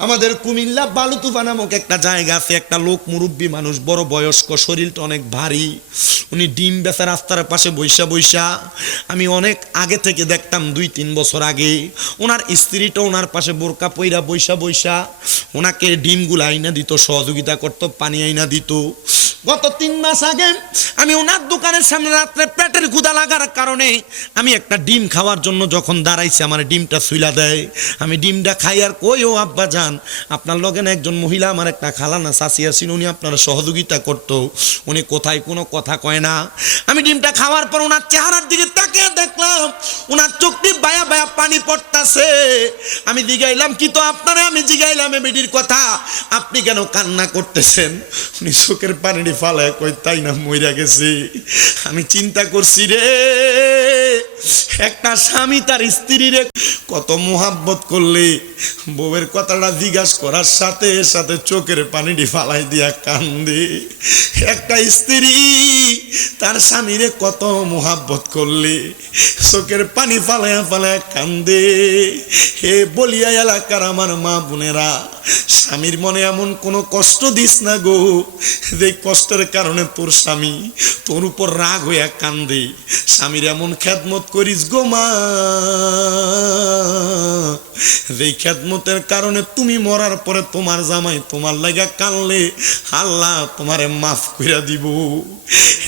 আমাদের কুমিল্লা বালুতুফা নামক একটা জায়গা আছে, একটা লোক মুরব্বী মানুষ, বড় বয়স্ক, শরীরটা অনেক ভারী। উনি ডিম বেচা রাস্তার পাশে বৈশা বৈশা, আমি অনেক আগে থেকে দেখতাম, 2-3 বছর আগে ওনার স্ত্রীটা ওনার পাশে বোরকা পইরা বৈশা বৈশা ওনাকে ডিমগুলো আইনা দিত, সহযোগিতা করত, পানি আইনা দিত। গত 3 মাস আগে আমি ওনার দোকানের সামনে রাত্রে পেটের ক্ষুধা লাগার কারণে আমি একটা ডিম খাওয়ার জন্য যখন দাঁড়াইছি, আমার ডিমটা ছুইলা দেয়। আমি ডিমটা খাই আর কই, ও আব্বা যান, আপনার লগেন একজন মহিলা, আমার একটা খালানা চাচি আছেন, উনি আপনার সহযোগিতা করত। উনি কোথায়, কোনো কথা কয় না। আমি ডিমটা খাওয়ার পর ওনার চেহারার দিকে তাকিয়ে দেখলাম ওনার চোখটি বায়া বায়া পানি পড়তাছে। আমি জিগাইলাম, কি তো আপনারা, আমি জিগাইলাম এ বেডির কথা, আপনি কেন কান্না করতেছেন? উনি চোখের পানি ফালায় কই, তাই না, মইরা গেছি। আমি চিন্তা করছি রে, একটা স্বামী তার স্ত্রীরে কত মোহাব্বত করলে বউয়ের কথাটা জিজ্ঞাসা করার সাথে সাথে চোখের পানিটি ফালাই দিয়া কান্দে। একটা স্ত্রী তার স্বামীরে কত মোহাব্বত করলে চোখের পানি ফালায়া ফালায়া কান্দে। হে বলিয়া এলাকার আমার মা বোনেরা, স্বামীর মনে এমন কোনো কষ্ট দিস না গো, যে কষ্টের কারণে তোর স্বামী তোর উপর রাগ হইয়া কান্দে। স্বামীর এমন খেদমত করিস গো মা, যে খেদমতের কারণে তুমি মরার পরে তোমার জামাই তোমার লাগা কানলে আল্লাহ তোমারে মাফ কইরা দিব।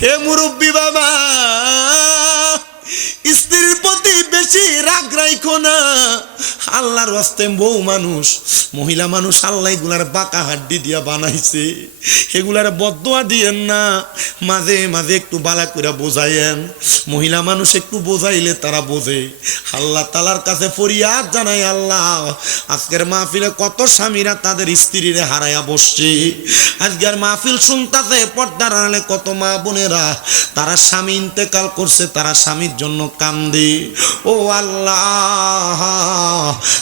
হে মুরব্বী বাবা, স্ত্রীর প্রতি বেশি রাগ রাখো না। আল্লাহর ওয়াস্তে বউ মানুষ, মহিলা মানুষ, আল্লাহ এগুলার বাঁকা হাড্ডি দিয়া বানাইছে, এগুলার বদদোয়া দিয়েন না। মাঝে মাঝে একটু বালা করে বোঝাইয়েন। মহিলা মানুষ একটু বোঝাইলে তারা বোঝে। আল্লাহ তালার কাছে ফরিয়াদ জানাই, আল্লাহ আজকের মাহফিলে কত স্বামীরা তাদের স্ত্রীরে হারাইয়া বসছে। আজকের মাহফিল শুনতাছে পর্দার আড়ালে কত মা বোনেরা, তারা স্বামী ইন্তেকাল করছে, তারা স্বামীর জন্য কান্দে। ও আল্লাহ,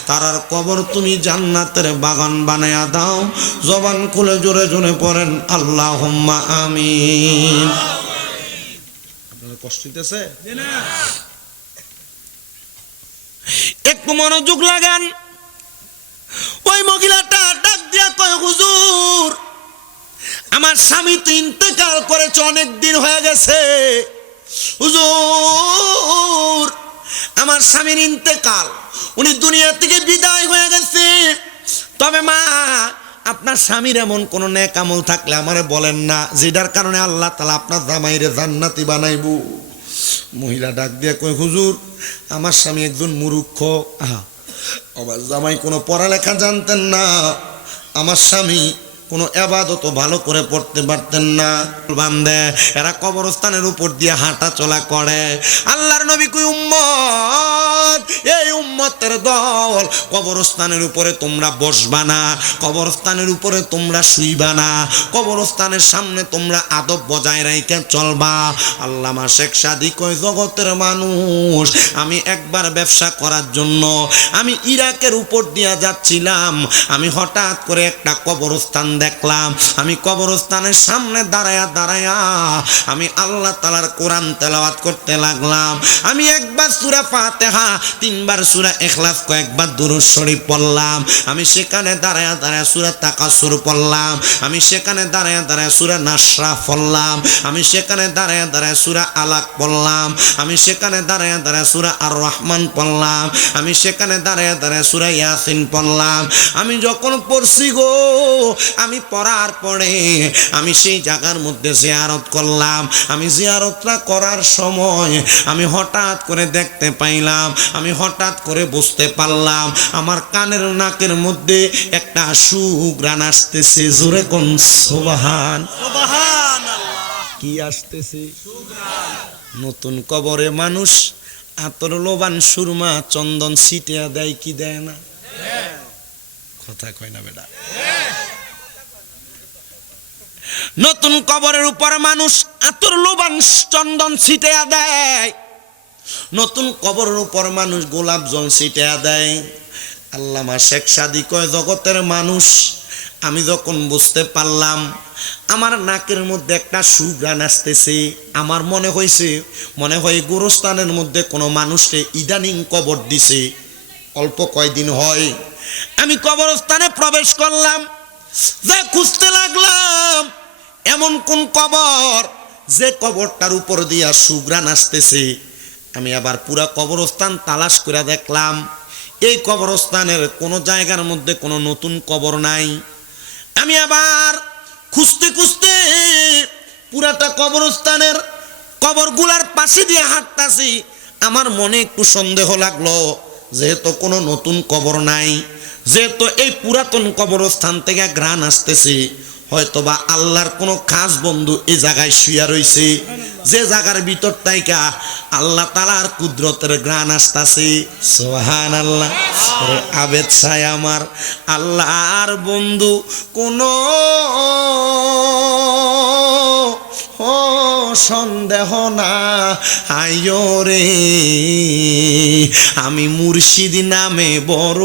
তারার কবর তুমি জান্নাতের বাগান বানায়া দাও। জবান খুলে জোরে জোরে পড়েন আল্লাহুম্মা আমিন। আপনারা কষ্ট হইতেছে? একটু মনোযোগ লাগান। ওই মহিলাটা ডাক দিয়া কয়, হুজুর আমার স্বামী তো ইন্তেকাল করেছে, অনেক দিন হয়ে গেছে। হুজুর আমার স্বামীর ইন্তেকাল, উনি দুনিয়া থেকে বিদায় হয়ে গেছে। তবে মা, আপনার স্বামীর এমন কোন নেক আমল থাকলে আমারে বলেন না, যেটার কারণে আল্লাহ তাআলা আপনার জামাইরে জান্নাতি বানাইব। মহিলা ডাক দিয়ে কয়, হুজুর আমার স্বামী একজন মূর্খ, আমার জামাই কোনো পড়ালেখা জানতেন না, আমার স্বামী কোনো এবাদত ভালো করে পড়তে পারতেন না। বান্দে এরা কবরস্থানের উপর দিয়ে হাঁটা চলা করে। আল্লাহর নবী কই, উম্মত, এই উম্মতের দল, কবরস্থানের উপরে তোমরা বসবা না, কবরস্থানের উপরে তোমরা শুইবা না, কবরস্থানের সামনে তোমরা আদব বজায় রেখে চলবা। আল্লামা শেখ সাদী কয়, জগতের মানুষ, আমি একবার ব্যবসা করার জন্য আমি ইরাকের উপর দিয়ে যাচ্ছিলাম, আমি হঠাৎ করে একটা কবরস্থান দেখলাম। আমি কবরস্থানের সামনে দাঁড়ায়া দাঁড়ায়া আমি আল্লাহ তাআলার কোরআন তেলাওয়াত করতে লাগলাম। আমি একবার সূরা ফাতিহা, 3 বার সূরা ইখলাস, কয়েকবার দুরূদ শরীফ পড়লাম। আমি সেখানে দাঁড়ায়া দাঁড়ায়া সূরা তাকাসুর পড়লাম। আমি সেখানে দাঁড়ায়া দাঁড়ায়া সূরা নাসরা পড়লাম। আমি সেখানে দাঁড়ায়া দাঁড়ায়া সূরা আলাক পড়লাম। আমি সেখানে দাঁড়ায়া দাঁড়ায়া সূরা আর রহমান পড়লাম। আমি সেখানে দাঁড়ায়া দাঁড়ায়া সূরা ইয়াসিন পড়লাম। আমি যখন পড়ছি গো, আমি পড়ার পরে আমি সেই জায়গার মধ্যে জিয়ারত করলাম। আমি জিয়ারতটা করার সময় আমি হঠাৎ করে দেখতে পাইলাম, আমি হঠাৎ করে বুঝতে পারলাম আমার কানের নাকের মধ্যে একটা সুঘ্রাণ আসতেছে। জোরে কোন সুবহান, সুবহানাল্লাহ। কি আসতেছে? সুঘ্রাণ। নতুন কবরে মানুষ আতর, লোবান, সুরমা, চন্দন ছিটিয়া দেয় কি দেয় না? কথা কয় না বেটা। নতুন কবরের উপর মানুষ আতর, লোবান, চন্দন ছিটিয়া দেয়। নতুন কবরের উপর মানুষ গোলাপ জল ছিটিয়া দেয়। আল্লামা শেখ সাদী কয়, জগতের মানুষ, আমি যখন বুঝতে পারলাম আমার নাকের মধ্যে একটা সুঘ্রাণ আসতেছে, আমার মনে হয় গোরস্থানের মধ্যে কোনো মানুষকে ইদানিং কবর দিছে। অল্প কয়দিন হয় আমি কবরস্থানে প্রবেশ করলাম, যে খুঁজতে লাগলাম এমন কোন কবর যে কবরটার উপর দিয়া সুঘ্রাণ আসতেছে। আমি আবার পুরা কবরস্থান তালাশ করে দেখলাম এই কবরস্থানের কোনো জায়গার মধ্যে কোনো নতুন কবর নাই। আমি আবার খুঁজতে খুঁজতে পুরাটা কবরস্থানের কবরগুলার পাশে দিয়ে হাঁটতাছি। আমার মনে একটু সন্দেহ লাগলো, যেহেতু কোনো নতুন কবর নাই, যেহেতু এই পুরাতন কবরস্থান থেকে ঘ্রাণ আসতেছে, হয়তোবা আল্লাহর কোনো খাস বন্ধু এই জায়গায় শুয়া রইছে, যে জায়গার ভিতর থেকে আল্লাহ তাআলার কুদরতের ঘ্রাণ আসতেছে। সুবহানাল্লাহ। আবেদ সাই আমার আল্লাহর বন্ধু কোনো সন্দেহ না আয়ো রে, আমি মুর্শিদ নামে বড়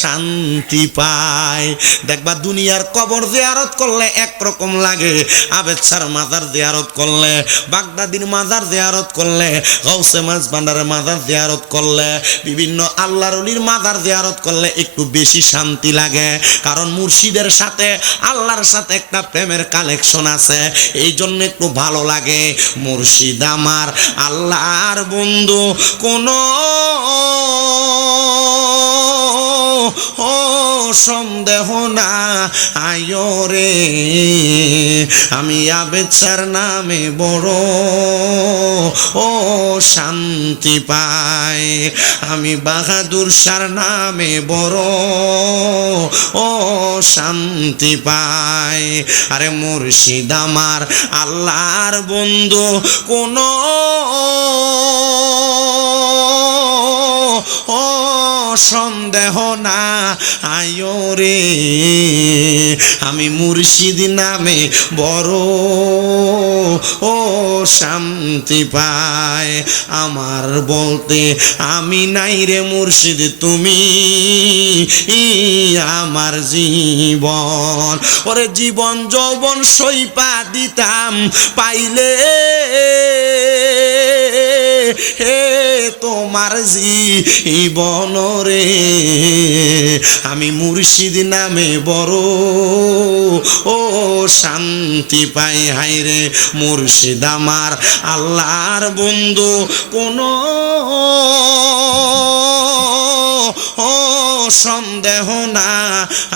শান্তি পাই। দেখবা দুনিয়ার কবর জিয়ারত করলে একরকম লাগে, আবেদ স্যার মাজার জিয়ারত করলে, বাগদাদির মাজার জিয়ারত করলে, গাউসে মাঝভান্ডারের মাজার জিয়ারত করলে, বিভিন্ন আল্লাহর ওলির মাজার জিয়ারত করলে একটু বেশি শান্তি লাগে। কারণ মুর্শিদের সাথে আল্লাহর সাথে একটা প্রেমের কালেকশন আছে, এই জন্য একটু ভালো লাগে। মুর্শিদ আমার আল্লাহর বন্ধু কোনো সন্দেহ না আয়ো রে, আমি আবেদ স্যার নামে বড় শান্তি পাই, আমি বাহাদুর স্যার নামে বড় শান্তি পাই। আরে মুর্শিদ আমার আল্লাহর বন্ধু কোনো সন্দেহ না আয়ো রে, আমি মুর্শিদ নামে বড় শান্তি পাই। আমার বলতে আমি নাই রে মুর্শিদ, তুমি আমার জীবন। ওরে জীবন যৌবন সইপা দিতাম পাইলে হে তোমার জীবন রে, আমি মুর্শিদ নামে বড় শান্তি পাই। হাই রে মুর্শিদ আমার আল্লাহর বন্ধু কোনো সন্দেহ না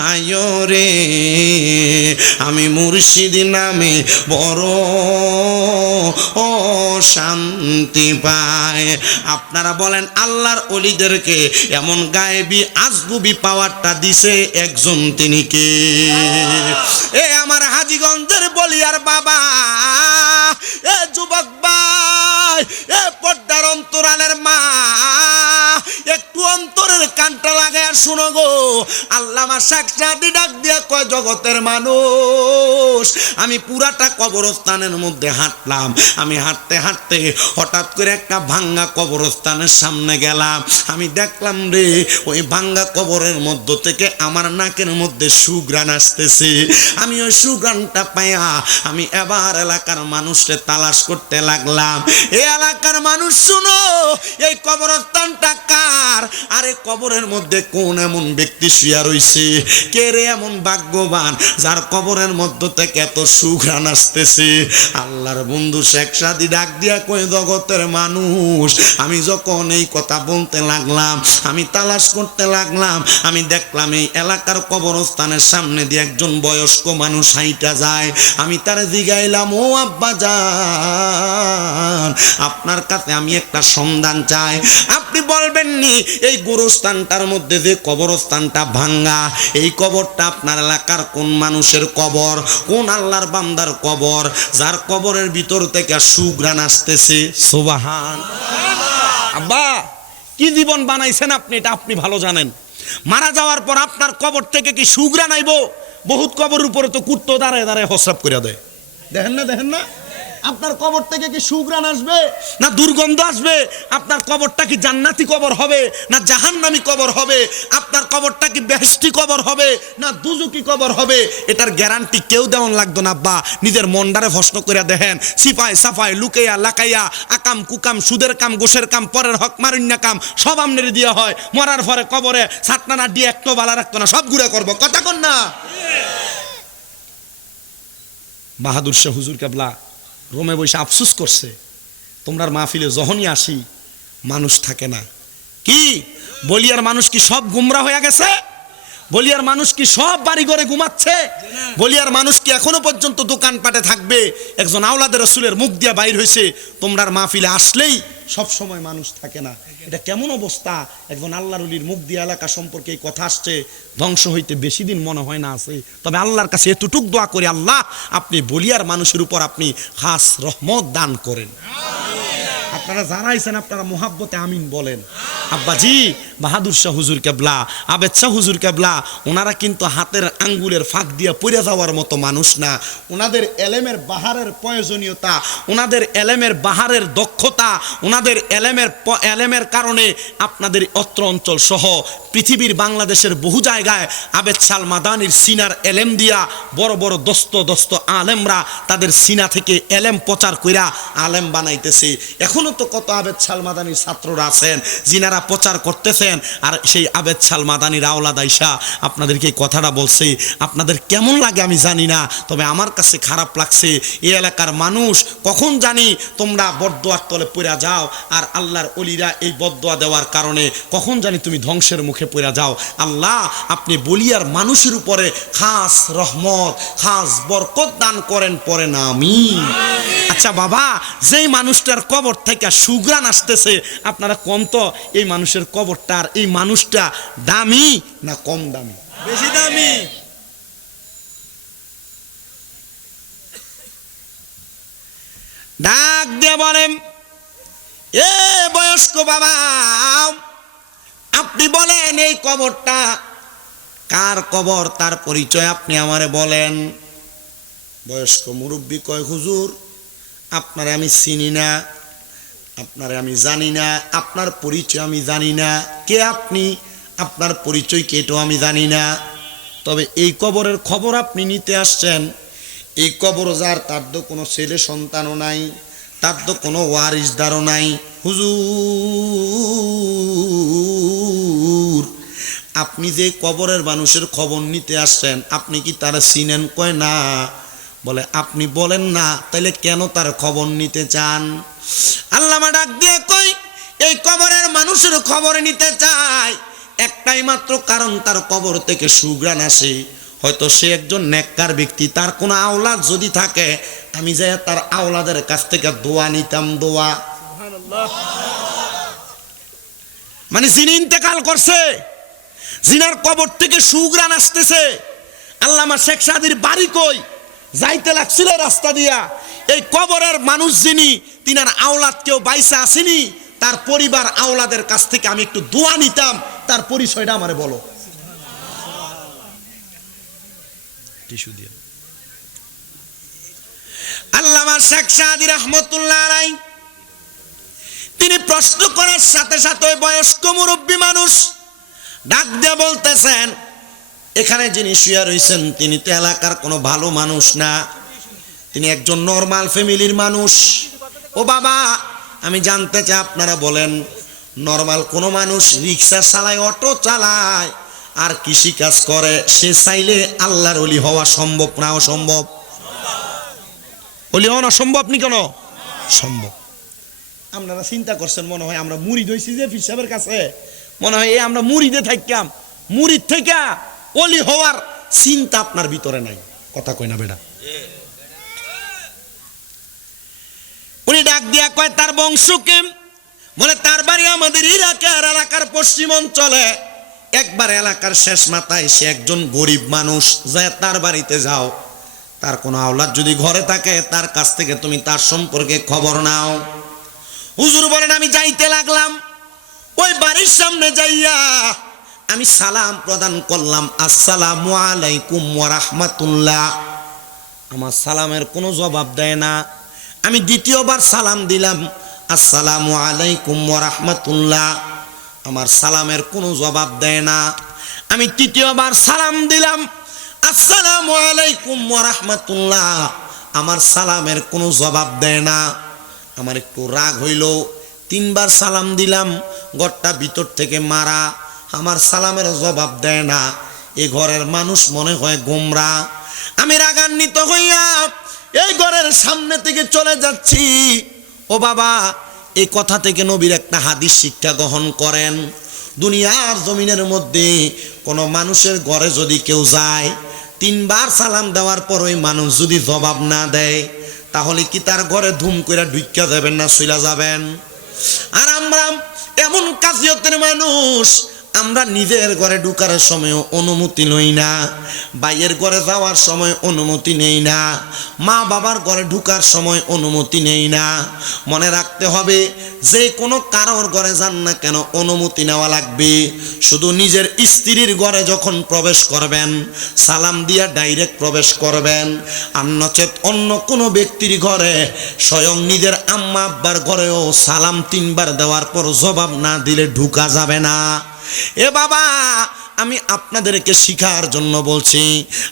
আয়ো রে, আমি মুর্শিদ নামে বড় শান্তি পায়। আপনারা বলেন আল্লাহর ওলিদেরকে এমন গায়েবী আজগুবি পাওয়ারটা দিছে একজন, তিনি কে? এ আমার হাজীগঞ্জের বলিয়ার বাবা, এ যুবক ভাই, এ পর্দার অন্তরালের মা, একটু অন্তরের কানটা লাগায় শুনো গো। আল্লামা শেখ সাদী ডাক দিয়া কয়, জগতের মানুষ, আমি পুরাটা কবরস্থানের মধ্যে হাঁটলাম। আমি হাঁটতে হাঁটতে হঠাৎ করে একটা ভাঙ্গা কবরস্থানের সামনে গেলাম। আমি দেখলাম রে ওই ভাঙ্গা কবরের মধ্য থেকে আমার নাকের মধ্যে সুঘ্রাণ আসতেছে। আমি ওই সুঘ্রাণটা পাইয়া আমি এবার এলাকার মানুষকে তালাশ করতে লাগলাম। এই এলাকার মানুষ শুনো, এই কবরস্থানটা কার? আরে কবরের মধ্যে কোন এমন ব্যক্তি শুয়া রইছে? কে রে এমন ভাগ্যবান যার কবরের মধ্য থেকে এত সুঘ্রাণ আসতেছে? আল্লাহর বন্ধু শেখ সাদী ডাক দিয়া কই, জগতের মানুষ, আমি যখন এই কথা বলতে লাগলাম, আমি তালাশ করতে লাগলাম, আমি দেখলাম এই এলাকার কবরস্থানের সামনে দিয়ে একজন বয়স্ক মানুষ হাইটা যায়। আমি তারে জিগাইলাম, ও আব্বা জান, আপনার কাছে আমি একটা সন্ধান চাই। আপনি বলবেন নি এই গোরস্থানটার মধ্যে যে কবরস্থানটা ভাঙ্গা, এই কবরটা আপনার এলাকার কোন মানুষের কবর, কোন আল্লাহর বান্দার কবর, যার কবরের ভিতর থেকে সুঘ্রাণ আসতেছে? সুবহান আব্বা, কি জীবন বানাইছেন আপনি, এটা আপনি ভালো জানেন। মারা যাওয়ার পর আপনার কবর থেকে কি সুঘ্রাণ আইব? বহুত কবরের উপরে তো কুত্তো দাঁড়ায় দাঁড়ায় হসরাপ করে দেয়, দেখেন না? দেখেন না? আপনার কবর থেকে কি সুঘ্রাণ আসবে না দুর্গন্ধ আসবে? আপনার কবরটা কি জান্নাতি কবর হবে না জাহান্নামী কবর হবে? আপনার কবরটা কি বেহেশতি কবর হবে না দুজকি কবর হবে? এটার গ্যারান্টি কেউ দেওয়ান লাগতো না আব্বা। নিজের মনটারে প্রশ্ন করে দেখেন, সিপাই সাফাই লুকাইয়া লাকাইয়া আকাম কুকাম সুদের কাম গোশের কাম পরের হক মারুন্যা কাম সব আমনেরে দেওয়া হয়। মরার পরে কবরে ছাটনা দিয়ে একটু বালা রাখতো না, সব গুড়া করবো। কথা কন না? বাহাদুর শাহ হুজুর কেবলা রোমে বসে আফসোস করছে, তোমরার মাহফিলে যখনই আসি মানুষ থাকে না। কি বলিয়ার মানুষ কি সব গুমরা হয়ে গেছে? বলিয়ার মানুষ কি সব বাড়ি ঘরে ঘুমাচ্ছে? বলিয়ার মানুষ কি এখনো পর্যন্ত দোকানপাটে থাকবে? একজন আওলাদ রাসূলের মুখ দিয়া বাইর হয়েছে, তোমরার মাহফিলে আসলেই সব সময় মানুষ থাকে না। এটা কেমন অবস্থা? একজন আল্লাহর ওলির মুখ দিয়ে এলাকা সম্পর্কে এই কথা আসছে, ধ্বংস হইতে বেশি দিন মনে হয় না আছে। তবে আল্লাহর কাছে এতটুক দোয়া করি, আল্লাহ আপনি বলিয়ার মানুষের উপর আপনি খাস রহমত দান করেন। আপনারা যারা আইছেন আপনারা মোহাব্বতে আমিন বলেন। আব্বাজি বাহাদুর শাহ হুজুর কেবলা, আবেদ শাহ হুজুর কেবলা, ওনারা কিন্তু হাতের আঙ্গুলের ফাঁক দিয়ে পড়ে যাওয়ার মতো মানুষ না। ওনাদের এলেমের বাহারের প্রয়োজনীয়তা, ওনাদের এলেমের বাহারের দক্ষতা, ওনাদের এলেমের কারণে আপনাদের অত্র অঞ্চল সহ পৃথিবীর বাংলাদেশের বহু জায়গায় আবেদ শাহ মাদানির সিনার এলেম দিয়া বড় বড় দস্ত আলেমরা তাদের সিনা থেকে এলেম প্রচার কইরা আলেম বানাইতেছে। এখনো তো কত আবেদ শাহ মাদানির ছাত্ররা আছেন যিনারা প্রচার করতেছেন। আর সেই আবেদ শাহ মাদানির আওলাদ আইসা আপনাদেরকে এই কথাটা বলছে, আপনাদের কেমন লাগে আমি জানি না, তবে আমার কাছে খারাপ লাগছে। এই এলাকার মানুষ কখন জানি তোমরা বদদোয়ার তলে পড়ে যাও, আর আল্লাহর ওলিরা এই বদদোয়া দেওয়ার কারণে কখন জানি তুমি ধ্বংসের মুখে পড়ে যাও। আল্লাহ আপনি বলিয়ার মানুষের উপরে খাস রহমত খাস বরকত দান করেন, পরে না আমিন। আচ্ছা বাবা, যেই মানুষটার কবর থেকে সুঘ্রাণ আসতেছে, আপনারা কম তো এই মানুষের কবরটার এই মানুষটা দামি না কম দামি? বেশি দামি। ডাক দিয়ে বলেন, এ বয়স্ক বাবা আপনি বলেন এই কবরটা কার কবর, তার পরিচয় আপনি আমারে বলেন। বয়স্ক মুরব্বী কয়, হুজুর আপনারে আমি চিনি না, আপনারে আমি জানি না, আপনার পরিচয় আমি জানি না, কে আপনি, আপনার পরিচয় কে এটাও আমি জানি না। তবে এই কবরের খবর আপনি নিতে আসছেন। এই কবর যার, তার তো কোনো ছেলে সন্তানও নাই, তার তো কোনো ওয়ারিসদারও নাই। হুজুর আপনি যে কবরের মানুষের খবর নিতে আসছেন, আপনি কি তারা চিনেন? কয় না। বলে আপনি বলেন না, তাইলে কেন তার খবর নিতে চান? আল্লামা ডাক দিয়ে কই, এই কবরের মানুষের খবর নিতে চাই একটাই মাত্র কারণ, তার কবর থেকে সুঘ্রাণ আসে। হয়তো সে একজন নেককার ব্যক্তি, তার কোনো আওলাদ যদি থাকে, আমি যাই তার আওলাদের কাছ থেকে দোয়া নিতাম। দোয়া মানে যিনি ইন্তেকাল করছে, জিনার কবর থেকে সুঘ্রাণ আসতেছে। আল্লামা শেখ সাদির বাড়ি কই, যাইতে লাগছিল রাস্তা দিয়া, এই কবরের মানুষ যিনি, তিনার আওলাদ কেউ বাইসা আসেনি, তার পরিবার আওলাদের কাছ থেকে আমি একটু দোয়া নিতাম, তার পরিচয়টা আমারে বলো। টিস্যু দিয়ে। আল্লামা শেখ সাদি রাহমাতুল্লাহ আলাইহি তিনি প্রশ্ন করার সাথে সাথে বয়স্ক মুরব্বী মানুষ ডাক দিয়ে বলতেছেন, এখানে যিনি শুয়ে রয়েছেন তিনি তো এলাকার কোনো ভালো মানুষ না, তিনি একজন নরমাল ফ্যামিলির মানুষ। ও বাবা আমি জানতে চাই, আপনারা বলেন নরমাল কোনো মানুষ রিক্সা চালায়, অটো চালায়, আর কৃষি কাজ করে, সে চাইলে আল্লাহর ওলি হওয়া সম্ভব না অসম্ভব? ওলি হওয়া না সম্ভব নি কেন? সম্ভব। আপনারা চিন্তা করছেন মনে হয় আমরা মুড়ি দইছি যে পীর সাহেবের কাছে, মনে হয় এই আমরা মুড়িদে থাকতাম, মুড়িদ থেকে ওলি হওয়ার চিন্তা আপনার ভিতরে নাই। কথা কই না বেটা? উনি ডাক দিয়া কয় তার বংশ কেম? বলে তার বাড়ি আমাদের এলাকার পশ্চিম অঞ্চলে, একবার এলাকার শেষ মাথায়, সে একজন গরিব মানুষ, যায় তার বাড়িতে যাও, তার কোনো আওলাদ যদি ঘরে থাকে তার কাছ থেকে তুমি তার সম্পর্কে খবর নাও। হুজুর বলেন আমি যাইতে লাগলাম, ওই বাড়ির সামনে যাইয়া আমি সালাম প্রদান করলাম, আসসালামু আলাইকুম ওয়া রাহমাতুল্লাহ। আমার সালামের কোনো জবাব দেয় না। আমি দ্বিতীয়বার সালাম দিলাম, আসসালামু আলাইকুম ওয়া রাহমাতুল্লাহ। আমার সালামের কোনো জবাব দেয় না। আমি তৃতীয়বার সালাম দিলাম, আসসালামু আলাইকুম ওয়া রাহমাতুল্লাহ। আমার সালামের কোনো জবাব দেয় না। আমার একটু রাগ হইল, তিনবার সালাম দিলাম, ঘরটা ভিতর থেকে মারা, আমার সালামের জবাব দেয় না। এই ঘরের মানুষ মনে হয় গোমরা। আমি রাগান্বিত হইয়া এই ঘরের সামনে থেকে চলে যাচ্ছি। ও বাবা, এই কথা থেকে নবীর একটা হাদিস শিক্ষা গ্রহণ করেন। দুনিয়ার জমিনের মধ্যে কোনো মানুষের ঘরে যদি কেউ যায়, তিনবার সালাম দেওয়ার পর ওই মানুষ যদি জবাব না দেয়, তাহলে কি তার ঘরে ধুম করে ঢুইকা যাবেন না চইলা যাবেন? আর আমরা এমন কাজিয়তের মানুষ, আমরা নিজের ঘরে ঢুকার সময় অনুমতি লই না, বাইয়ের ঘরে যাওয়ার সময় অনুমতি নেই না, মা বাবার ঘরে ঢুকার সময় অনুমতি নেই না। মনে রাখতে হবে, যে কোনো কারোর ঘরে যান না কেন অনুমতি নেওয়া লাগবে। শুধু নিজের স্ত্রীর ঘরে যখন প্রবেশ করবেন, সালাম দিয়া ডাইরেক্ট প্রবেশ করবেন। আর নচেত অন্য কোনো ব্যক্তির ঘরে, স্বয়ং নিজের আম্মা আব্বার ঘরেও সালাম তিনবার দেওয়ার পর জবাব না দিলে ঢুকা যাবে না। এ বাবা, আমি আপনাদেরকে শিখার জন্য বলছি।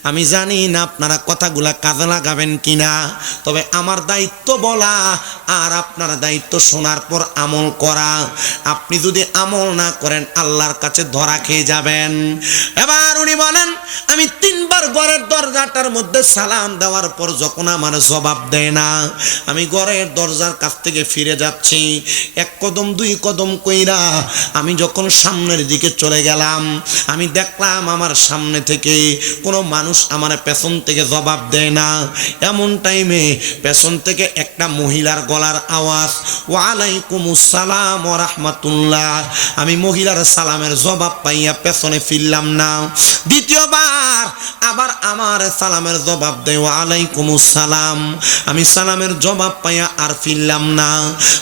আমি জানি না আপনারা কথাগুলা কাজে লাগাবেন কিনা, তবে আমার দায়িত্ব বলা আর আপনার দায়িত্ব শোনার পর আমল করা। আপনি যদি আমল না করেন আল্লাহর কাছে ধরা খেয়ে যাবেন। এবার উনি বলেন, আমি তিনবার ঘরের দরজাটার মধ্যে সালাম দেওয়ার পর যখন আমার জবাব দেয় না, আমি ঘরের দরজার কাছ থেকে ফিরে যাচ্ছি। এক কদম দুই কদম কইরা আমি যখন সামনের দিকে চলে গেলাম, আমি দেখলাম আমার সামনে থেকে কোনো মানুষ আমার পেছন থেকে জবাব দেয় না। এমন টাইমে পেছন থেকে একটা মহিলার গলার আওয়াজ, ওয়ালাইকুমুস সালাম ওয়া রাহমাতুল্লাহ। আমি মহিলার সালামের জবাব পাইয়া পেছনে ফিরলাম না। দ্বিতীয়বার আবার আমার সালামের জবাব দেয়, ওয়ালাইকুমুস সালাম। আমি সালামের জবাব পাইয়া আর ফিরলাম না।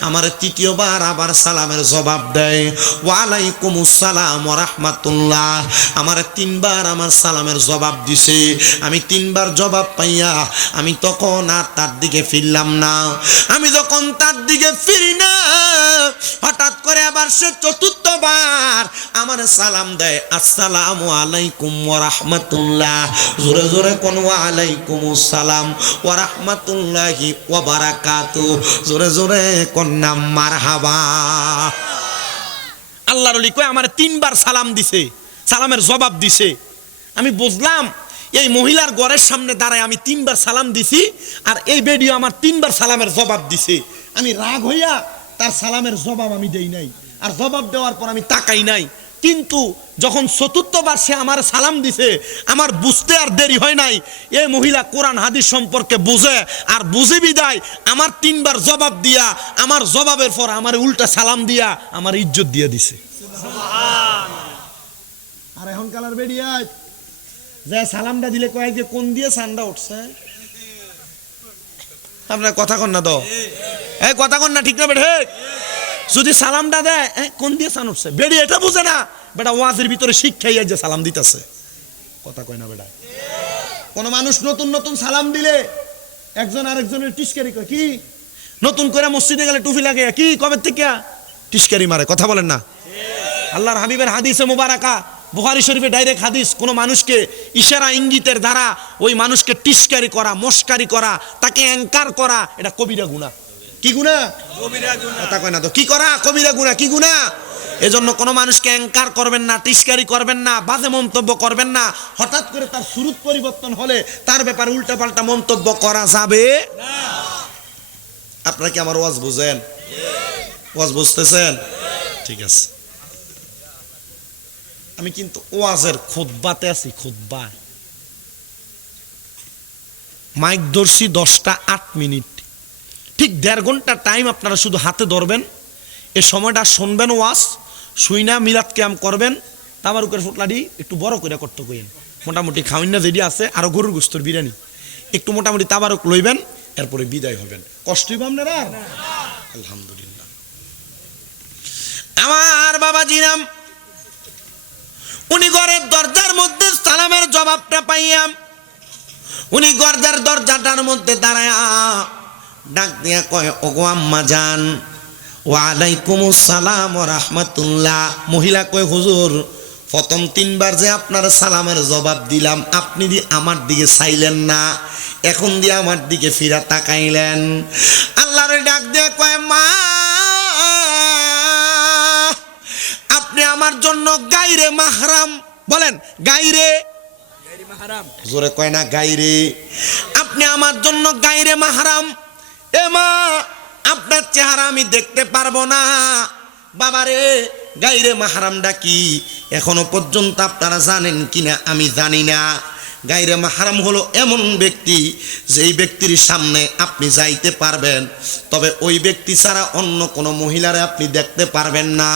আমার তৃতীয়বার আবার সালামের জবাব দেয়, ওয়ালাইকুমুস সালাম ওয়া রাহমাতুল্লাহ। আমার তিনবার আমার সালামের জবাব দিছে। আমি তিনবার জবাব পাইয়া আমি তখন আর তার দিকে ফিরলাম না। আমি যখন তার দিকে ফিরি না, হঠাৎ করে আবার সে চতুর্থবার আমার সালাম দেয়, আসসালামু আলাইকুম ওয়া রাহমাতুল্লাহ। জোরে জোরে কোন ওয়ালাইকুমুস সালাম ওয়া রাহমাতুল্লাহি ওয়া বারাকাতুহু। জোরে জোরে কোন নাম মারহাবা। আল্লাহর ওলি কয় আমার তিনবার সালাম দিছে, সালামের জবাব দিছে। আমি বুঝলাম এই মহিলার ঘরের সামনে দাঁড়ায় আমি তিনবার সালাম দিছি, আর এই বেডিও আমার তিনবার সালামের জবাব দিছে। আমি রাগ হইয়া তার সালামের জবাব আমি দেই নাই, আর জবাব দেওয়ার পর আমি তাকাই নাই। কিন্তু যখন চতুর্থবার সে আমার সালাম দিছে, আমার বুঝতে আর দেরি হয় নাই। এই মহিলা কোরআন হাদিস সম্পর্কে বুঝে, আর বুঝে বিদায় আমার তিনবার জবাব দিয়া, আমার জবাবের পর আমার উল্টা সালাম দিয়া আমার ইজ্জত দিয়ে দিছে। আর এখন কালার বেরিয়ে যে সালামটা দিলে কয়েক যে কোন দিয়ে সান্ডা উঠছে। আপনার কথা কন না, তো এই কথা কন না, ঠিক না বেঠে? যদি সালামটা দেয় কোন দিয়ে সান উঠছে, বেড়ি এটা বুঝে না। বেটা ওয়াজের ভিতরে শিক্ষাই যে সালাম দিতেছে, কথা কয় না বেটা। কোন মানুষ নতুন নতুন সালাম দিলে একজন আরেকজনের টিস্কারি কয়, কি নতুন করে মসজিদে গেলে টুপি লাগে, কি কবে থেকে টিস্কারি মারে, কথা বলেন না? আল্লাহর হাবিবের হাদিসে মুবারাকা, বুখারী শরীফে ডাইরেক্ট হাদিস, কোন মানুষকে ইশারা ইঙ্গিতের দ্বারা ওই মানুষকে টিস্কারি করা, মস্কারি করা, তাকে অ্যাঙ্কার করা, এটা কবিরা গুনাহ। কি গুনাহ? কবিরা গুনাহ। কথা কয় না তো, কি করা? কবিরা গুনাহ। কি গুনাহ? এজন্য কোনো মানুষকে অ্যাঙ্কার করবেন না, টিস্কারি করবেন না, বাজে মন্তব্য করবেন না। হঠাৎ করে তার সুরুত পরিবর্তন হলে তার ব্যাপারে উল্টাপাল্টা মন্তব্য করা যাবে না। আপনারা কি আমার ওয়াজ বুঝেন? ওয়াজ বুঝতেছেন? ঠিক আছে। আমি কিন্তু ওয়াজের খুতবাতে আছি, খুতবা মাইক ধরছি 10টা 8 মিনিট, ঠিক 1.5 ঘন্টা টাইম আপনারা শুধু হাতে ধরবেন। এই সময়টা শুনবেন ওয়াজ, শুইনা মিলাদ কিয়াম করবেন। তাবারুকের ফুটলাডি একটু বড় করে করতে কইেন, মোটামুটি খাওয়াইনা যেটি আছে, আরো গরুর গোস্তর বিরিয়ানি একটু মোটামুটি তাবারুক লইবেন, এরপরে বিদায় হবেন। কষ্ট হইব আপনারা? আলহামদুলিল্লাহ। আমার বাবাজি নাম, উনি ঘরের দরজার মধ্যে সালামের জবাবটা পাইয়াম, উনি দরজাটার মধ্যে দাঁড়ায়া ডাক দিয়া কয় ওগো আম্মা জান, ওয়ালাইকুমুস সালাম ওয়া রাহমাতুল্লাহ। মহিলা কয় হুজুর প্রথম 3 বার যে আপনার সালামের জবাব দিলাম আপনি আমার দিকে চাইলেন না, এখন দিয়ে আমার দিকে ফিরা তাকাইলেন। আল্লাহর ডাক দিয়ে কয় মা আপনি আমার জন্য গায়রে মাহরাম, বলেন গায়রে মাহরাম, জোরে কয় না গায়রে, আপনি আমার জন্য গায়রে মাহরাম। এ মা আপনার চেহারা আমি দেখতে পারবো না। বাবারে গায়রে মাহরামটা কি এখনো পর্যন্ত আপনারা জানেন কিনা আমি জানি না। গায়রে মাহরাম হলো এমন ব্যক্তি যেই ব্যক্তির সামনে আপনি যাইতে পারবেন, তবে ওই ব্যক্তি ছাড়া অন্য কোনো মহিলারে আপনি দেখতে পারবেন না।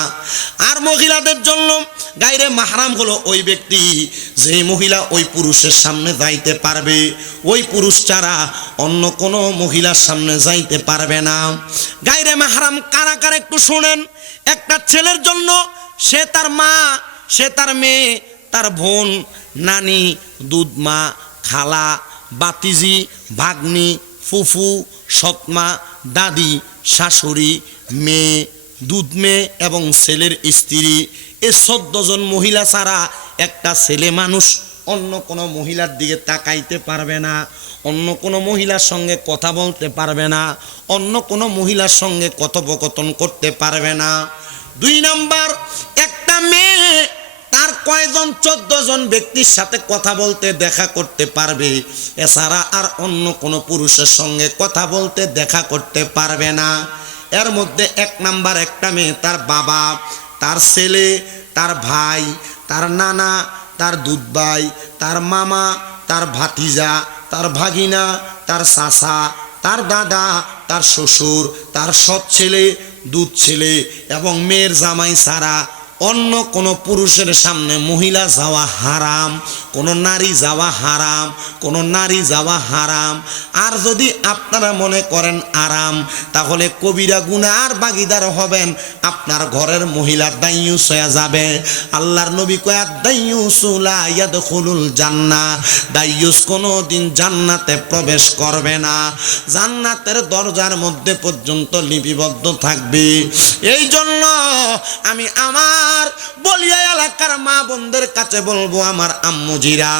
আর মহিলাদের জন্য গায়রে মাহরাম হলো ওই ব্যক্তি যেই মহিলা ওই পুরুষের সামনে যাইতে পারবে, ওই পুরুষ ছাড়া অন্য কোনো মহিলার সামনে যাইতে পারবে না। গায়রে মাহরাম কারা কারা একটু শুনেন। একটা ছেলের জন্য সে তার মা, সে তার মেয়ে, তার বোন, নানি, দুধমা, খালা, বাতিজি, ভাগ্নি, ফুফু, সৎমা, দাদি, শাশুড়ি, মেয়ে, দুধ মেয়ে এবং ছেলের স্ত্রী, এ 14 জন মহিলা ছাড়া একটা ছেলে মানুষ অন্য কোনো মহিলার দিকে তাকাইতে পারবে না, অন্য কোনো মহিলার সঙ্গে কথা বলতে পারবে না, অন্য কোনো মহিলার সঙ্গে কথোপকথন করতে পারবে না। 2 নাম্বার, একটা মেয়ে তার কয়জন 14 জন ব্যক্তির সাথে কথা বলতে দেখা করতে পারবে, এছাড়া আর অন্য কোনো পুরুষের সঙ্গে কথা বলতে দেখা করতে পারবে না। এর মধ্যে 1 নাম্বার একটা মেয়ে তার বাবা, তার ছেলে, তার ভাই, তার নানা, তার দুধ ভাই, তার মামা, তার ভাতিজা, তার ভাগিনা, তার চাচা, তার দাদা, তার শ্বশুর, তার সৎ ছেলে, দুধ ছেলে এবং মেয়ের জামাই ছাড়া অন্য কোনো পুরুষের সামনে মহিলা যাওয়া হারাম, কোনো নারী যাওয়া হারাম, কোনো নারী যাওয়া হারাম। আর যদি আপনারা মনে করেন আরাম, তাহলে কবিরা গুনার ভাগীদার হবেন, আপনার ঘরের মহিলা দাইয়ুস হয়ে যাবে। আল্লাহর নবী কয় দাইয়ুসু লা ইয়াদখুলুল জান্নাহ, দাইয়ুস কোনোদিন জান্নাতে প্রবেশ করবে না, জান্নাতের দরজার মধ্যে পর্যন্ত লিপিবদ্ধ থাকবে। এই জন্য আমি আমার বলিয়া এলাকার মা বোনদের কাছে বলবো, আমার আম্মুজিরা,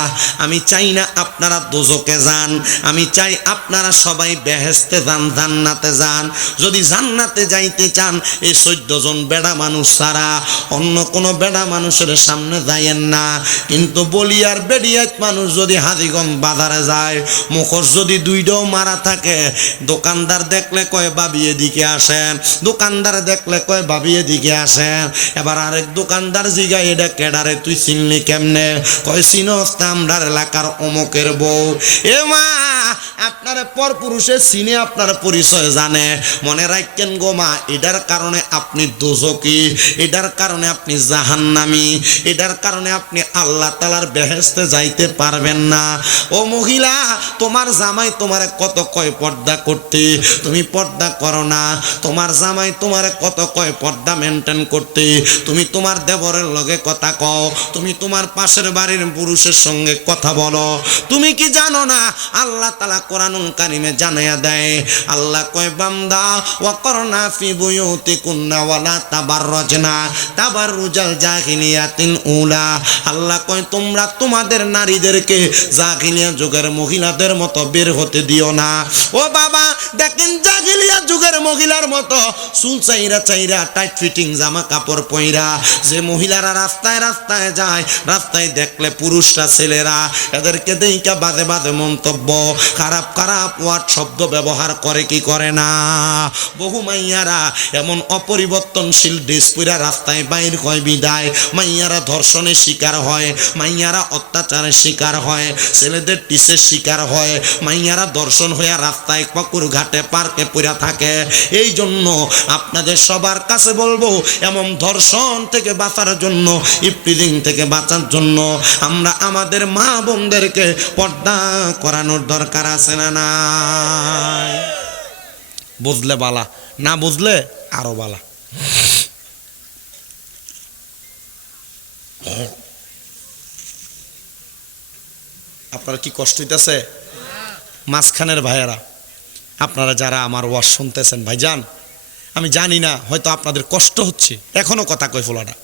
আমি চাই না আপনারা দোজখে যান, আমি চাই আপনারা সবাই বেহেশতে যান, জান্নাতে যান। যদি জান্নাতে যাইতে চান এই 14 জন বেড়া মানুষ ছাড়া অন্য কোনো বেড়া মানুষের সামনে যাইয়েন না। কিন্তু বলিয়ার বেড়িয়াত মানুষ যদি হাজীগঞ্জ বাজারে যায়, মুখর যদি 2টাও মারা থাকে, দোকানদার দেখলে কয় বাবি এদিকে আসেন, দোকানদার দেখলে কয় বাবি এদিকে আসেন। এবার আরেক দোকানদার জিগায় এটা কেডারে তুই চিনলি কেমনে? কয় চিনস না আমরার এলাকার অমুকের বউ। এ মা আপনার পর পুরুষের চিনে আপনার পরিচয় জানে, মনে রাখেন গো মা, এটার কারণে আপনি দোজখী, এটার কারণে আপনি জাহান্নামী, এটার কারণে আপনি আল্লাহ তাআলার বেহেশতে যাইতে পারবেন না। ও মহিলা, তোমার জামাই তোমারে কত কয় পর্দা করতে, তুমি পর্দা করো না। তোমার জামাই তোমারে কত কয় পর্দা মেনটেন করতে, তুমি তোমার দেবরের লগে কথা কও, তুমি তোমার পাশের বাড়ির পুরুষের সঙ্গে কথা বলো। তুমি কি জানো না আল্লাহ তাআলা কোরআনুল কারীমে জানায়া দেয়, আল্লাহ কয় বান্দা ওয়াকরনা ফি বুয়ুতিকুন্না ওয়ালা তাবাররাজনা তাবাররুজাল জাহিলিয়াতিল উলা। আল্লাহ কয় তোমরা তোমাদের নারীদেরকে জাহিলিয়া যুগের মহিলাদের মতো বের হতে দিও না। ও বাবা দেখেন, জাহিলিয়া যুগের মহিলার মতো চুল চাইরা চাইরা টাইট ফিটিং জামা কাপড় পইরা যে মহিলারা রাস্তায় রাস্তায় যায়, রাস্তায় দেখলে পুরুষরা ছেলেরা এদেরকে দেইকা বাজে বাজে মন্তব্য, খারাপ খারাপ ওয়ার্ড শব্দ ব্যবহার করে কি করে না? বহু মাইয়ারা এমন অপরিবর্তনশীল ড্রেস পরা রাস্তায় বাইর হয় বিদায়, মাইয়ারা ধর্ষণের শিকার হয়, মাইয়ারা অত্যাচারের শিকার হয়, ছেলেদের টিসের শিকার হয়, মাইয়ারা ধর্ষণ হয়ে রাস্তায় পুকুর ঘাটে পার্কে পড়ে থাকে। এই জন্য আপনাদের সবার কাছে বলবো, এমন ধর্ষণ থেকে বাঁচার জন্য, ইফটিজিং থেকে বাঁচার জন্য আমরা আমাদের মা বোনদেরকে পর্দা করানোর দরকার আছে না নাই? বুঝলে বালা, না বুঝলে আরো বালা। আপনার কি কষ্ট হইতেছে? মাঝখানের ভাইয়েরা আপনারা যারা আমার ওয়াজ শুনতেছেন ভাইজান, আমি জানি না হয়তো আপনাদের কষ্ট হচ্ছে, এখনো কথা কই ফোলাটা,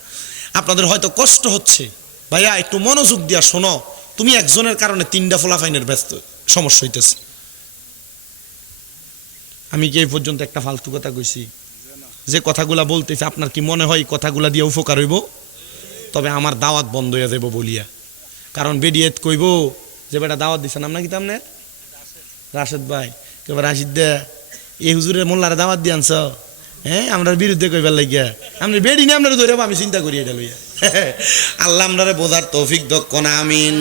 আপনাদের হয়তো কষ্ট হচ্ছে। ভাইয়া একটু মনোযোগ দিয়া শোনো, তুমি একজনের কারণে 3টা ফোলাফাইনের ব্যস্ত সমস্যা হইতেছে। আমি কি এই পর্যন্ত একটা ফালতু কথা কইছি? যে কথাগুলা বলতেছি আপনার কি মনে হয় কথাগুলা দিয়ে উপকার হইব? তবে আমার দাওয়াত বন্ধ হয়ে যাব বলিয়া, কারণ বেডিয়েত কইব যে বেটা দাওয়াত দিচ্ছেন আপনার কি তামনে রাশেদ ভাই কেবল রাশিদ দে এই হুজুরের মোল্লারে দাওয়াত দিয়ে আনছ, হ্যাঁ আমরা বিরুদ্ধে কইবার লাগিয়া আমরা বেডি নিয়ে আপনারা ধরে আমি চিন্তা করি এটা লইয়া। আল্লাহ আমরারে বোঝার তৌফিক দক্ষ না আমিন।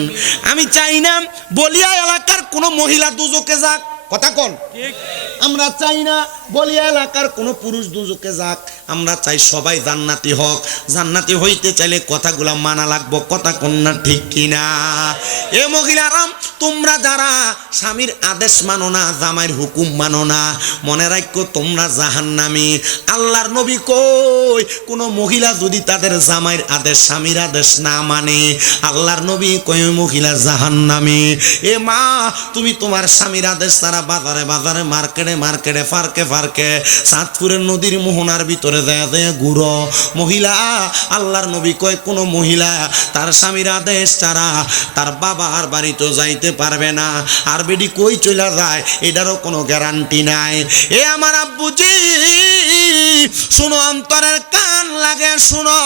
আমি চাই না বলিয়া এলাকার কোনো মহিলা দুজকে যাক, কথা কোন ঠিক। আমরা চাই না বলিয়া এলাকার কোনো পুরুষ দুজকে যাক, আমরা চাই সবাই জান্নাতি হোক। জান্নাতি হইতে চাইলে কথাগুলা মানা লাগবো, কথা কোন না ঠিক কিনা? এ মহিলারাম, তোমরা যারা স্বামীর আদেশ মানো না, জামাইয়ের হুকুম মানো না, মনে রাখো তোমরা জাহান্নামী। আল্লাহর নবী কই কোন মহিলা যদি তাদের জামাইয়ের আদেশ স্বামীর আদেশ না মানে, আল্লাহর নবী কই মহিলা জাহান্নামী। এ মা, তুমি তোমার স্বামীর আদেশ তারা বাজারে বাজারে মার্কেটে মার্কেটে ফারকে ফারকে চাঁদপুরের নদীর মোহনার ভিতরে দেয়া দেয়া ঘুরো মহিলা। আল্লাহর নবী কয় কোন মহিলা তার স্বামীর আদেশ ছাড়া তার বাবার বাড়িতে যাইতে পারবে না। আর বেডি কই চলে যায় এটারও কোনো গ্যারান্টি নাই। এ আমার আব্বুজি শুনো, অন্তরের কান লাগে শুনো।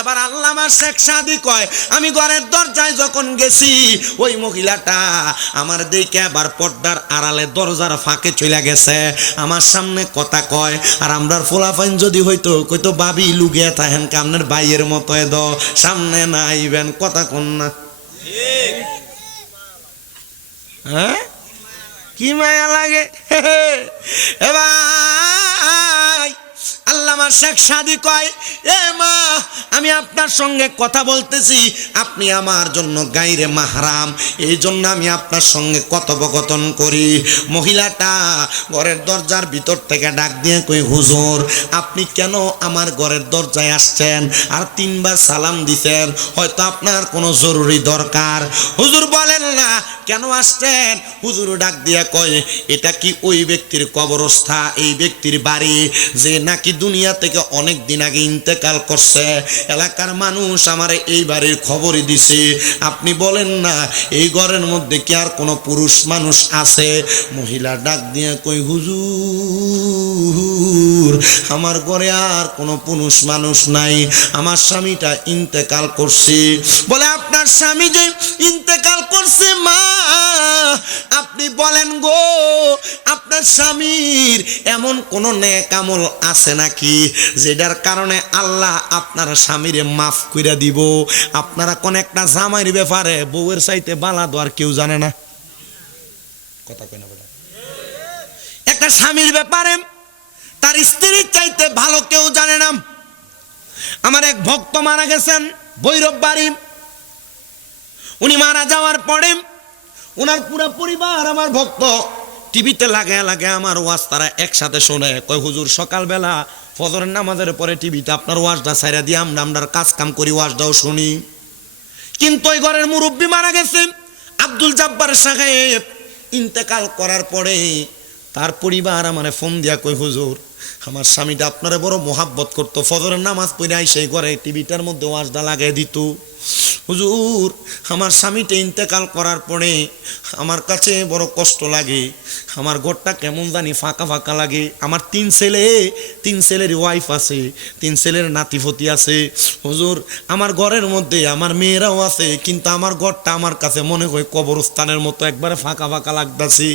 এবার আল্লামা শেখ সাদি কয় আমি ঘরের দরজায় যখন গেছি, ওই মহিলাটা আমার দেখে আবার পর্দার আড়ালে দরজার ফাঁকে চলে গেছে, আমার সামনে কথা কয়। আর আমরার ফোলাফাইন যদি হইতো কইতো বাবি লুগিয়া থাকেন কামনের বাইয়ের মতো এদ সামনে না আইবেন, কথা কোন না? হ্যাঁ, কি মায়া লাগে। এবার আল্লামা শেখ সাদি কয় এ মা, আমি আপনার সঙ্গে কথা বলতেছি, আপনি আমার জন্য গায়রে মাহরাম, এই জন্য আমি আপনার সঙ্গে কথোপকথন করি। মহিলাটা ঘরের দরজার ভিতর থেকে ডাক দিয়ে কই হুজুর আপনি কেন আমার ঘরের দরজায় আসছেন? আর 3বার সালাম দিছেন, হয়তো আপনার কোনো জরুরি দরকার। হুজুর বলেন না কেন আসছেন? হুজুর ডাক দিয়া কয় এটা কি ওই ব্যক্তির কবরস্থান, এই ব্যক্তির বাড়ি যে নাকি দুনিয়া থেকে অনেক দিন আগে ইন্তেকাল করছে? এলাকার মানুষ আমারে এই বাড়ির খবরই দিছে। আপনি বলেন না এই ঘরের মধ্যে কি আর কোনো পুরুষ মানুষ আছে? মহিলা ডাক দিয়ে কই হুজুর আমার ঘরে আর কোনো পুরুষ মানুষ নাই, আমার স্বামীটা ইন্তেকাল করছে। বলে আপনার স্বামী যে ইন্তেকাল করছে মা, আপনি বলেন গো আপনার স্বামীর এমন কোন নেক আমল আছে নাকি যেটার কারণে আল্লাহ আপনার স্বামীরে মাফ কইরা দিব? আপনারা কোন একটা জামাইর ব্যাপারে বউয়ের চাইতে বালা দোয়ার কেউ জানে না, কথা কই না বেটা? একটা স্বামীর ব্যাপারে তার স্ত্রীর চাইতে ভালো কেউ জানে না। আমার এক ভক্ত মারা গেছেন ভৈরব বাড়ি, উনি মারা যাওয়ার পরে ওনার পুরো পরিবার আমার ভক্ত টিভিতে লাগে লাগে আমার ওয়াজ তারা একসাথে শোনে। কয় হুজুর সকালবেলা ফজরের নামাজের পরে টিভিতে আপনার ওয়াজটা ছাইরা দিয়ে আমরা কাজ কাম করি, ওয়াজটাও শুনি। কিন্তু ওই ঘরের মুরব্বী মারা গেছে আব্দুল জব্বার সাহেব, ইন্তেকাল করার পরে তার পরিবার আমারে ফোন দিয়া কই হুজুর আমার স্বামীটা আপনারে বড় মোহাব্বত করতো, ফজরের নামাজ পড়ে সেই ঘরে টিভিটার মধ্যে ওয়াজটা লাগাই দিত। হুজুর আমার স্বামীটা ইন্তেকাল করার পরে আমার কাছে বড় কষ্ট লাগে, আমার ঘরটা কেমন জানি ফাঁকা ফাঁকা লাগে। আমার 3 ছেলে, 3 ছেলের ওয়াইফ আছে, 3 ছেলের নাতিফতি আছে। হুজুর আমার ঘরের মধ্যে আমার মেয়েরাও আছে, কিন্তু আমার ঘরটা আমার কাছে মনে হয় কবরস্থানের মতো একবারে ফাঁকা ফাঁকা লাগতেছে।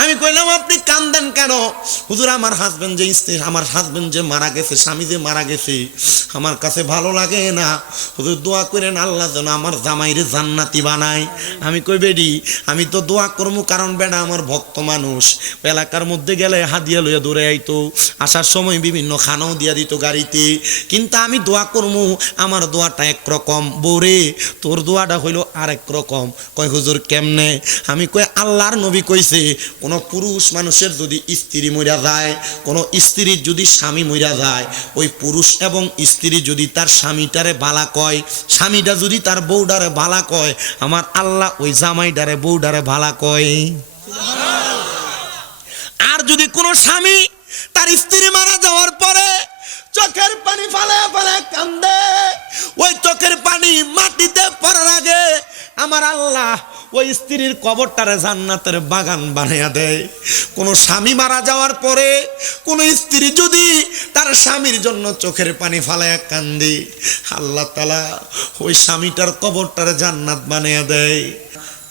আমি কইলাম আপনি কান্দেন কেন? হুজুর আমার হাজবেন্ড যে মারা গেছে, স্বামী যে মারা গেছে, আমার কাছে ভালো লাগে না। হুজুর দোয়া করেন আল্লাহ যেন আমার জামাইরে জান্নাতি বানায়। আমি কই বেডি আমি তো দোয়া করবো, কারণ বেডা আমার ভক্ত মানুষ, এলাকার মধ্যে গেলে হাদিয়া লইয়া দৌড়ে আইতো, আসার সময় বিভিন্ন খানাও দিয়া দিত গাড়িতে, কিন্তু আমি দোয়া করবো আমার দোয়াটা একরকম, বৌরে তোর দোয়াটা হইল আরেক রকম। কয় হুজুর কেমনে? আমি কই আল্লাহর নবী কইছে কোনো পুরুষ মানুষের যদি স্ত্রী মইরা যায়, কোনো স্ত্রীর যদি স্বামী মইরা যায়, ওই পুরুষ এবং স্ত্রী যদি তার স্বামীটারে বালা কয়, স্বামীটা যদি তার বউডারে ভালা কয়, আমার আল্লাহ ওই জামাইডারে বউডারে ভালা কয়। আর যদি কোনো স্বামী তার স্ত্রী মারা যাওয়ার পরে চোখের পানি ফালায়া ফালায়া কান্দে, ওই চোখের পানি মাটিতে পড়ার আগে আমার আল্লাহ ওই স্ত্রীর কবরটারে জান্নাতের বাগান বানাইয়া দেয়। কোনো স্বামী মারা যাওয়ার পরে কোনো স্ত্রী যদি তার স্বামীর জন্য চোখের পানি ফালায়া কান্দে, আল্লাহ তাআলা ওই স্বামীটার কবরটারে জান্নাত বানাইয়া দেয়।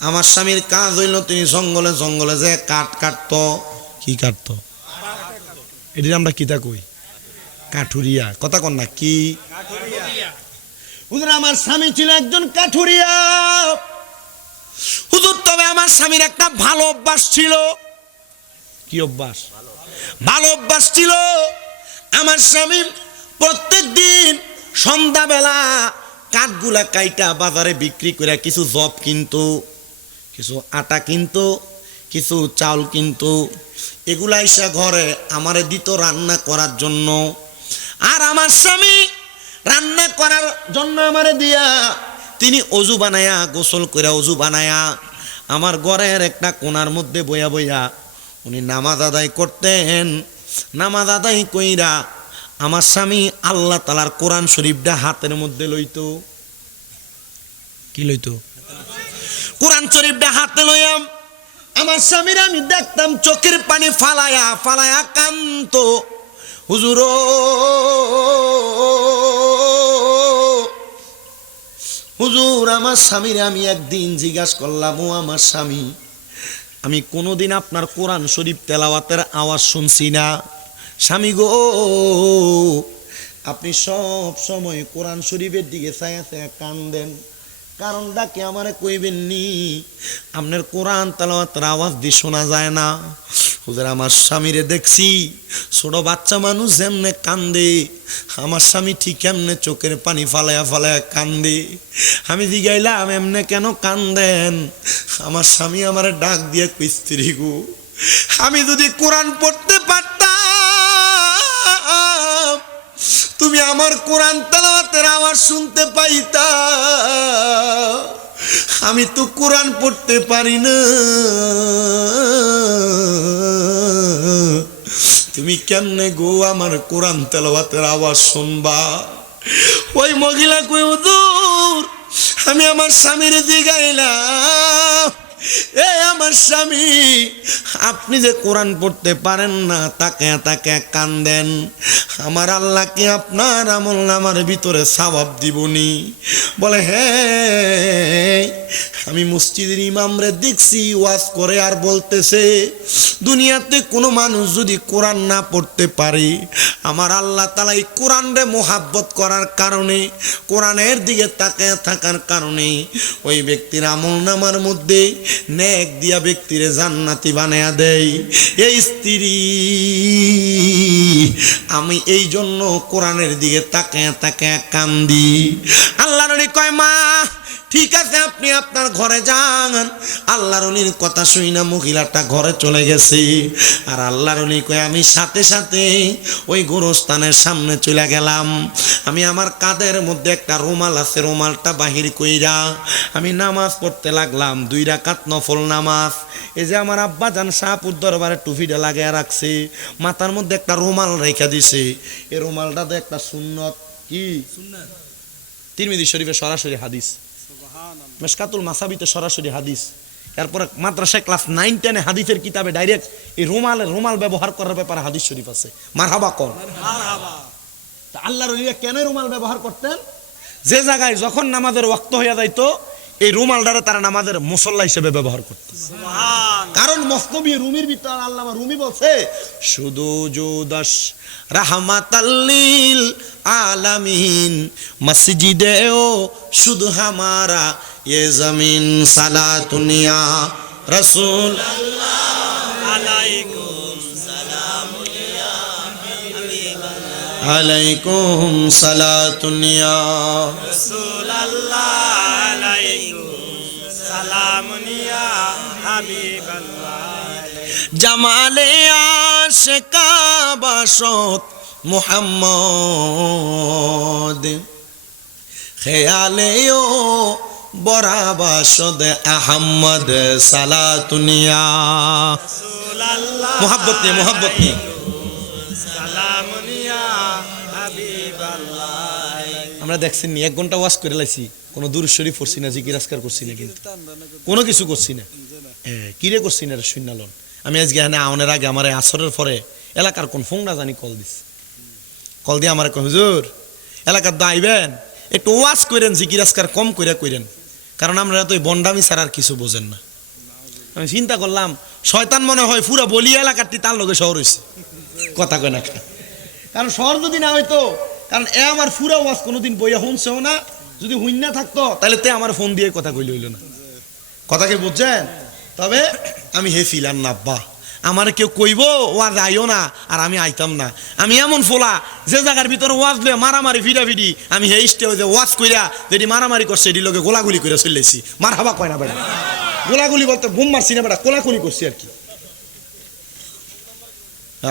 আমার স্বামীর কাজ হইল তিনি জঙ্গলে জঙ্গলে যে কাঠ কাটতো। কি কাটতো? এটি আমরা কিতা কই? কাঠুরিয়া। কথা কন না কি? হুজুর আমার স্বামী ছিল একজন কাঠুরিয়া। হুজুর তবে আমার স্বামীর একটা ভালো অভ্যাস ছিল। কি অভ্যাস? ভালো অভ্যাস ছিল। আমার স্বামী প্রত্যেক দিন সন্ধ্যাবেলা কাঠগুলা কাইটা বাজারে বিক্রি করে কিছু জব কিনতো, কিছু আটা কিনতো, কিছু চাউল কিনতো, এগুলা এসে ঘরে আমারে দিত রান্না করার জন্য। আর আমার স্বামী রান্না করার জন্য আমারে দিয়া তিনি অজু বানায়া, গোসল করে অজু বানায়া আমার ঘরের একটা কোণার মধ্যে বইয়া বইয়া উনি নামাজ আদায় করতেন। নামাজ আদায় কইরা আমার স্বামী আল্লাহ তাআলার কোরআন শরীফটা হাতের মধ্যে লইতো। কি লইতো? কোরআন শরীফটা হাতে লইয়াম আমার স্বামীর আমি দেখতাম চোখের পানি ফালায়া ফালায়া কান্দতো। হুজুর হুজুর আমার স্বামীর আমি একদিন জিজ্ঞাসা করলাম, ও আমার স্বামী, আমি কোনোদিন আপনার কোরআন শরীফ তেলাওয়াতের আওয়াজ শুনছি না। স্বামী গো, আপনি সব সময় কোরআন শরীফের দিকে চায়া চায়া কান্দেন, কারণটা কি আমারে কইবেন নি? আপনার কোরআন তেলাওয়াতের আওয়াজ দিয়ে শোনা যায় না। হুজুর আমার স্বামীরে দেখছি ছোট বাচ্চা মানুষ যেমনে কান্দে, আমার স্বামী ঠিক এমনে চোখের পানি ফালায়া ফালায়া কান্দে। আমি জিগাইলাম এমনে কেন কান্দেন? আমার স্বামী আমারে ডাক দিয়ে কই, স্ত্রী গো, আমি যদি কোরআন পড়তে পারতাম তুমি আমার কোরআন তেলাওয়াতের আওয়াজ শুনতে পাইতা। আমি তো কোরআন পড়তে পারি না, তুমি কেমনে গো আমার কোরআন তেলাওয়াতের আওয়াজ শুনবা? ওই মহিলা কই, হুজুর আমি আমার স্বামীর জিগাইলাম, এ আমার স্বামী, আপনি যে কোরআন পড়তে পারেন না তাকে তাকে কান্দেন, আমার আল্লাহ কি আপনার আমলনামার ভিতরে সওয়াব দিবনি? বলে হ্যাঁ, আমি মসজিদের ইমামরে দেখছি ওয়াজ করে আর বলতেছে দুনিয়াতে কোনো মানুষ যদি কোরআন না পড়তে পারে, আমার আল্লাহ তাআলা এই কোরআনরে মোহাব্বত করার কারণে, কোরআনের দিকে তাকায় থাকার কারণে ওই ব্যক্তির আমলনামার মধ্যে নেক দিয়া ব্যক্তিরে জান্নাতি বানায়া দেয়। এই স্ত্রী আমি এই জন্য কোরআনের দিকে তাকায় তাকায় কান্দি। আল্লাহর নবী কয়, মা ঠিক আছে আপনি আপনার ঘরে যান। আল্লাহর ওলির কথা শুই না মহিলাটা ঘরে চলে গেছে। আর আল্লাহর ওলি কয়, আমি সাথে সাথে ওই গোরস্থানের সামনে চলে গেলাম। আমি আমার কাঁধের মধ্যে একটা রুমাল আছে, রুমালটা বাহির কইরা আমি নামাজ পড়তে লাগলাম, 2 রাকাত নফল নামাজ। এই যে আমার আব্বা জান শাহপুর দরবারে টুপিটা লাগাইয়া রাখছে, মাথার মধ্যে একটা রুমাল রেখা দিছে। এই রুমালটাতে একটা সুন্নত। কি সুন্নাত? তিরমিজি শরীফে সরাসরি হাদিস, মেশকাতুল মাসাবিতে সরাসরি হাদিস। এরপরে মাদ্রাসায় ক্লাস 9-10 হাদিসের কিতাবে ডাইরেক্ট এই রুমাল ব্যবহার করার ব্যাপারে হাদিস শরীফ আছে। মারহাবা কোন? মারহাবা। তা আল্লাহর ওলিরা কেন রুমাল ব্যবহার করতেন? যে জায়গায় যখন নামাজের ওয়াক্ত হইয়া যাইতো এই রুমালটারে তারা নামাজের মুসল্লা হিসেবে ব্যবহার করত। কারণ মসনবী রুমির ভিতর আল্লামা রুমি বলছে, শুধু জুদাস রাহমাতাল লিল আলামিন মসজিদেও শুধু হামারা ये जमीन सलातुनिया रसूल अलैकुम सलातुनिया रसूल जमाले आशिका बाशत मुहम्मद ख्यालेओ বরাবাসদ আহমদ সালাতুনিয়া মোহাব্বত নিয়ে, মোহাব্বত নিয়ে। আমরা দেখছি নি 1 ঘন্টা ওয়াজ করে লাইছি, কোনো দুরূদ শরীফ পড়ছি না, জিকির আজকার করছি না, কিন্তু কোনো কিছু করছি না। কিরে করছি না শুনালন। আমি আজকে এখানে আওনের আগে আমার আসরের পরে এলাকার কোন ফোন না জানি কল দিস, কল দিয়ে আমার হুজুর এলাকার দা আইবেন, একটু ওয়াজ করেন, জিকির আজকার কম করেন, কারণ আমরা তো বন্ডামি ছাড়া আর কিছু বোঝেন না। আমি চিন্তা করলাম শয়তান মনে হয় পুরা বলিয়া এলাকারটি তার লগে শহর হয়েছে, কথা কয় না, কারণ শহর যদি না হইতো, কারণ এ আমার পুরা ওয়াজ কোনোদিন বইয়া শুনছেও না, যদি হুইন না থাকতো তাহলে তে আমার ফোন দিয়ে কথা কইলে হইল না, কথা কি বুঝছেন? তবে আমি হে ফিলাম না, আব্বা আমার কেউ কইব ওয়াজ আইও না, আর আমি আইতাম না। আমি এমন ফোলা যে জায়গার ভিতরে ওয়াজ লয়ে মারামারি ভিড়াভিড়ি, আমি হে ইস্টে যে ওয়াজ কইরা যেটি মারামারি করছে এটি লোকে গোলাগুলি করে চলেছি, মার হাবা কয় না বেটা, গোলাগুলি বলতে বোম মারছি না বেটা, কোলাকুলি করছি আর কি।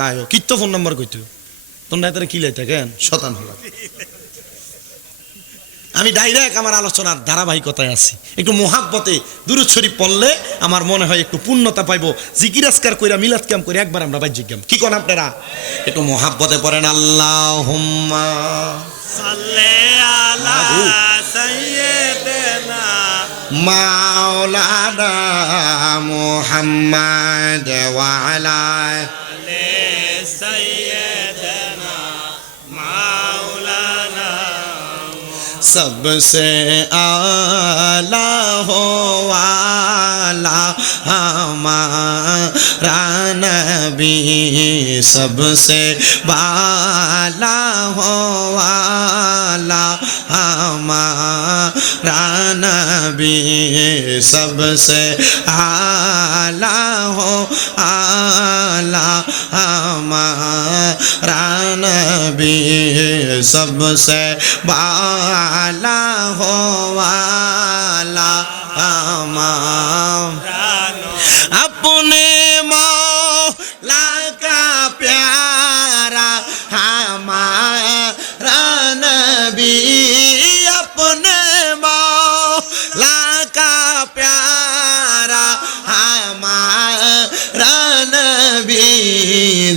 আয় কিত্ত ফোন নাম্বার কইতো তোমরা এত কি লাইতে কেন শতান হলাম। আমি ডাইরেক্ট আমার আলোচনার ধারাবাহিকতায় আছি, একটু মোহাব্বতে দুরূদ শরীফ পড়লে আমার মনে হয় একটু পূর্ণতা পাইবো, জিকির আজকার কইরা মিলাদ কাম করে একবার আমরা বাহ্যিক কাম কি কোন আপনারা একটু মোহাব্বতে পড়েন আল্লাহুম্মা সাল্লি আলা সাইয়্যিদিনা মাওলানা মুহাম্মদ ওয়া আলা আলি সাইয়্যিদিনা মাওলানা सबसे आला हो वाला हमारा नबी, सबसे बाला हो वाला हमारा नबी, सबसे आला हो आला हमारा नबी, सबसे बाला हो वाला हमारा अपने मौला का प्यारा हमारा नबी, अपने मौला का प्यारा हमारा नबी,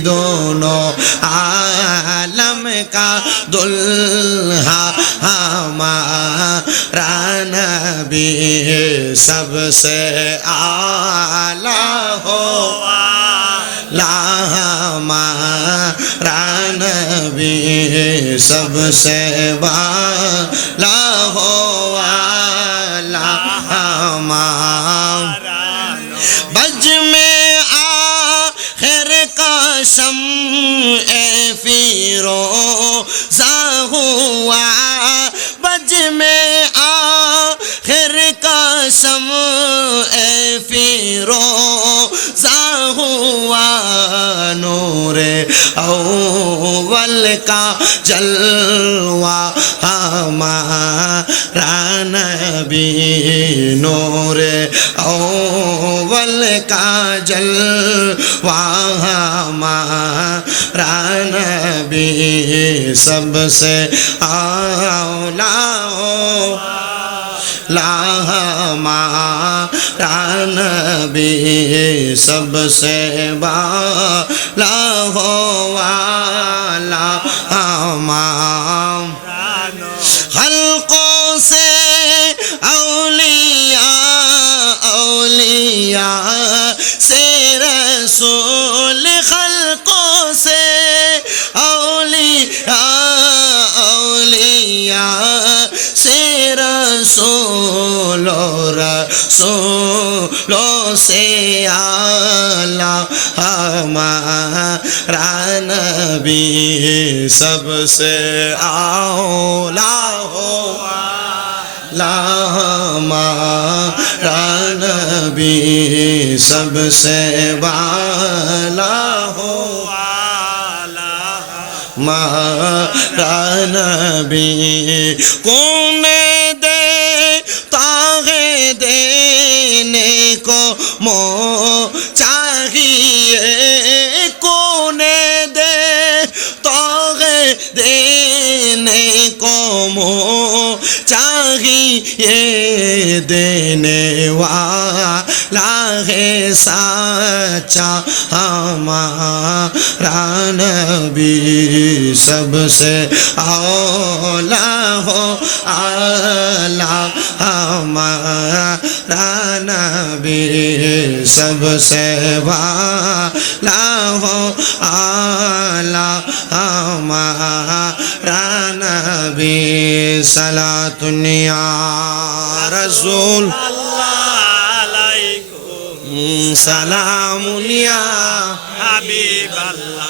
दोनों आलम का दुल्हा हमारा नबी, सबसे आला हो वाला हमारा नबी, सबसे बाला हो वाला हमारा बज में आखिर कसम ए फिरोज़ा हुआ, बज में आखिर कसम ए फिरोज़ा हुआ, नूरे अव्वल का जलवा हमारा नबी, नूरे अव्वल का जलवा हमारा नबी, सबसे आला हो ला हमारा नबी, सबसे बाला हो वाला हमारा खल्कों से औलिया, औलिया से रसूल, खल्कों से औलिया, औलिया से रसूल, रसूलों से आला हमारा नबी, सबसे आला हो ला हमारा नबी, सबसे बाला हो हमारा नबी, कौन दे तागे देने को मो चाहिए, कौन दे तागे देने को मो चाहिए, देने वाला है सच्चा हमारा नबी सबसे औला हो आला हमारा नबी सबसे वाला हो आला हमारा नबी सलातुन या रसूल সালামুন ইয়া হাবিবাল্লাহ।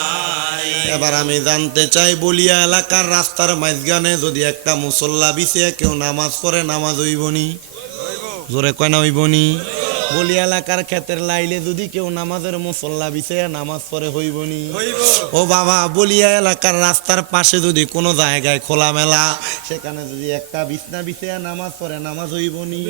এবার আমি জানতে চাই বলিয়া এলাকার রাস্তার মাঝখানে যদি একটা মুসল্লা বিছিয়ে কেউ নামাজ পড়ে নামাজ হইবনি? জোরে কয় না হইবনি? বলিয়া এলাকার ক্ষেতের লাইলে যদি কেউ নামাজের মুসল্লা বিছিয়ে নামাজ পড়ে হইবনি? ও বাবা, বলিয়া এলাকার রাস্তার পাশে যদি কোনো জায়গায় খোলামেলা সেখানে যদি একটা বিছনা বিছিয়ে নামাজ পড়ে নামাজ হইবনি?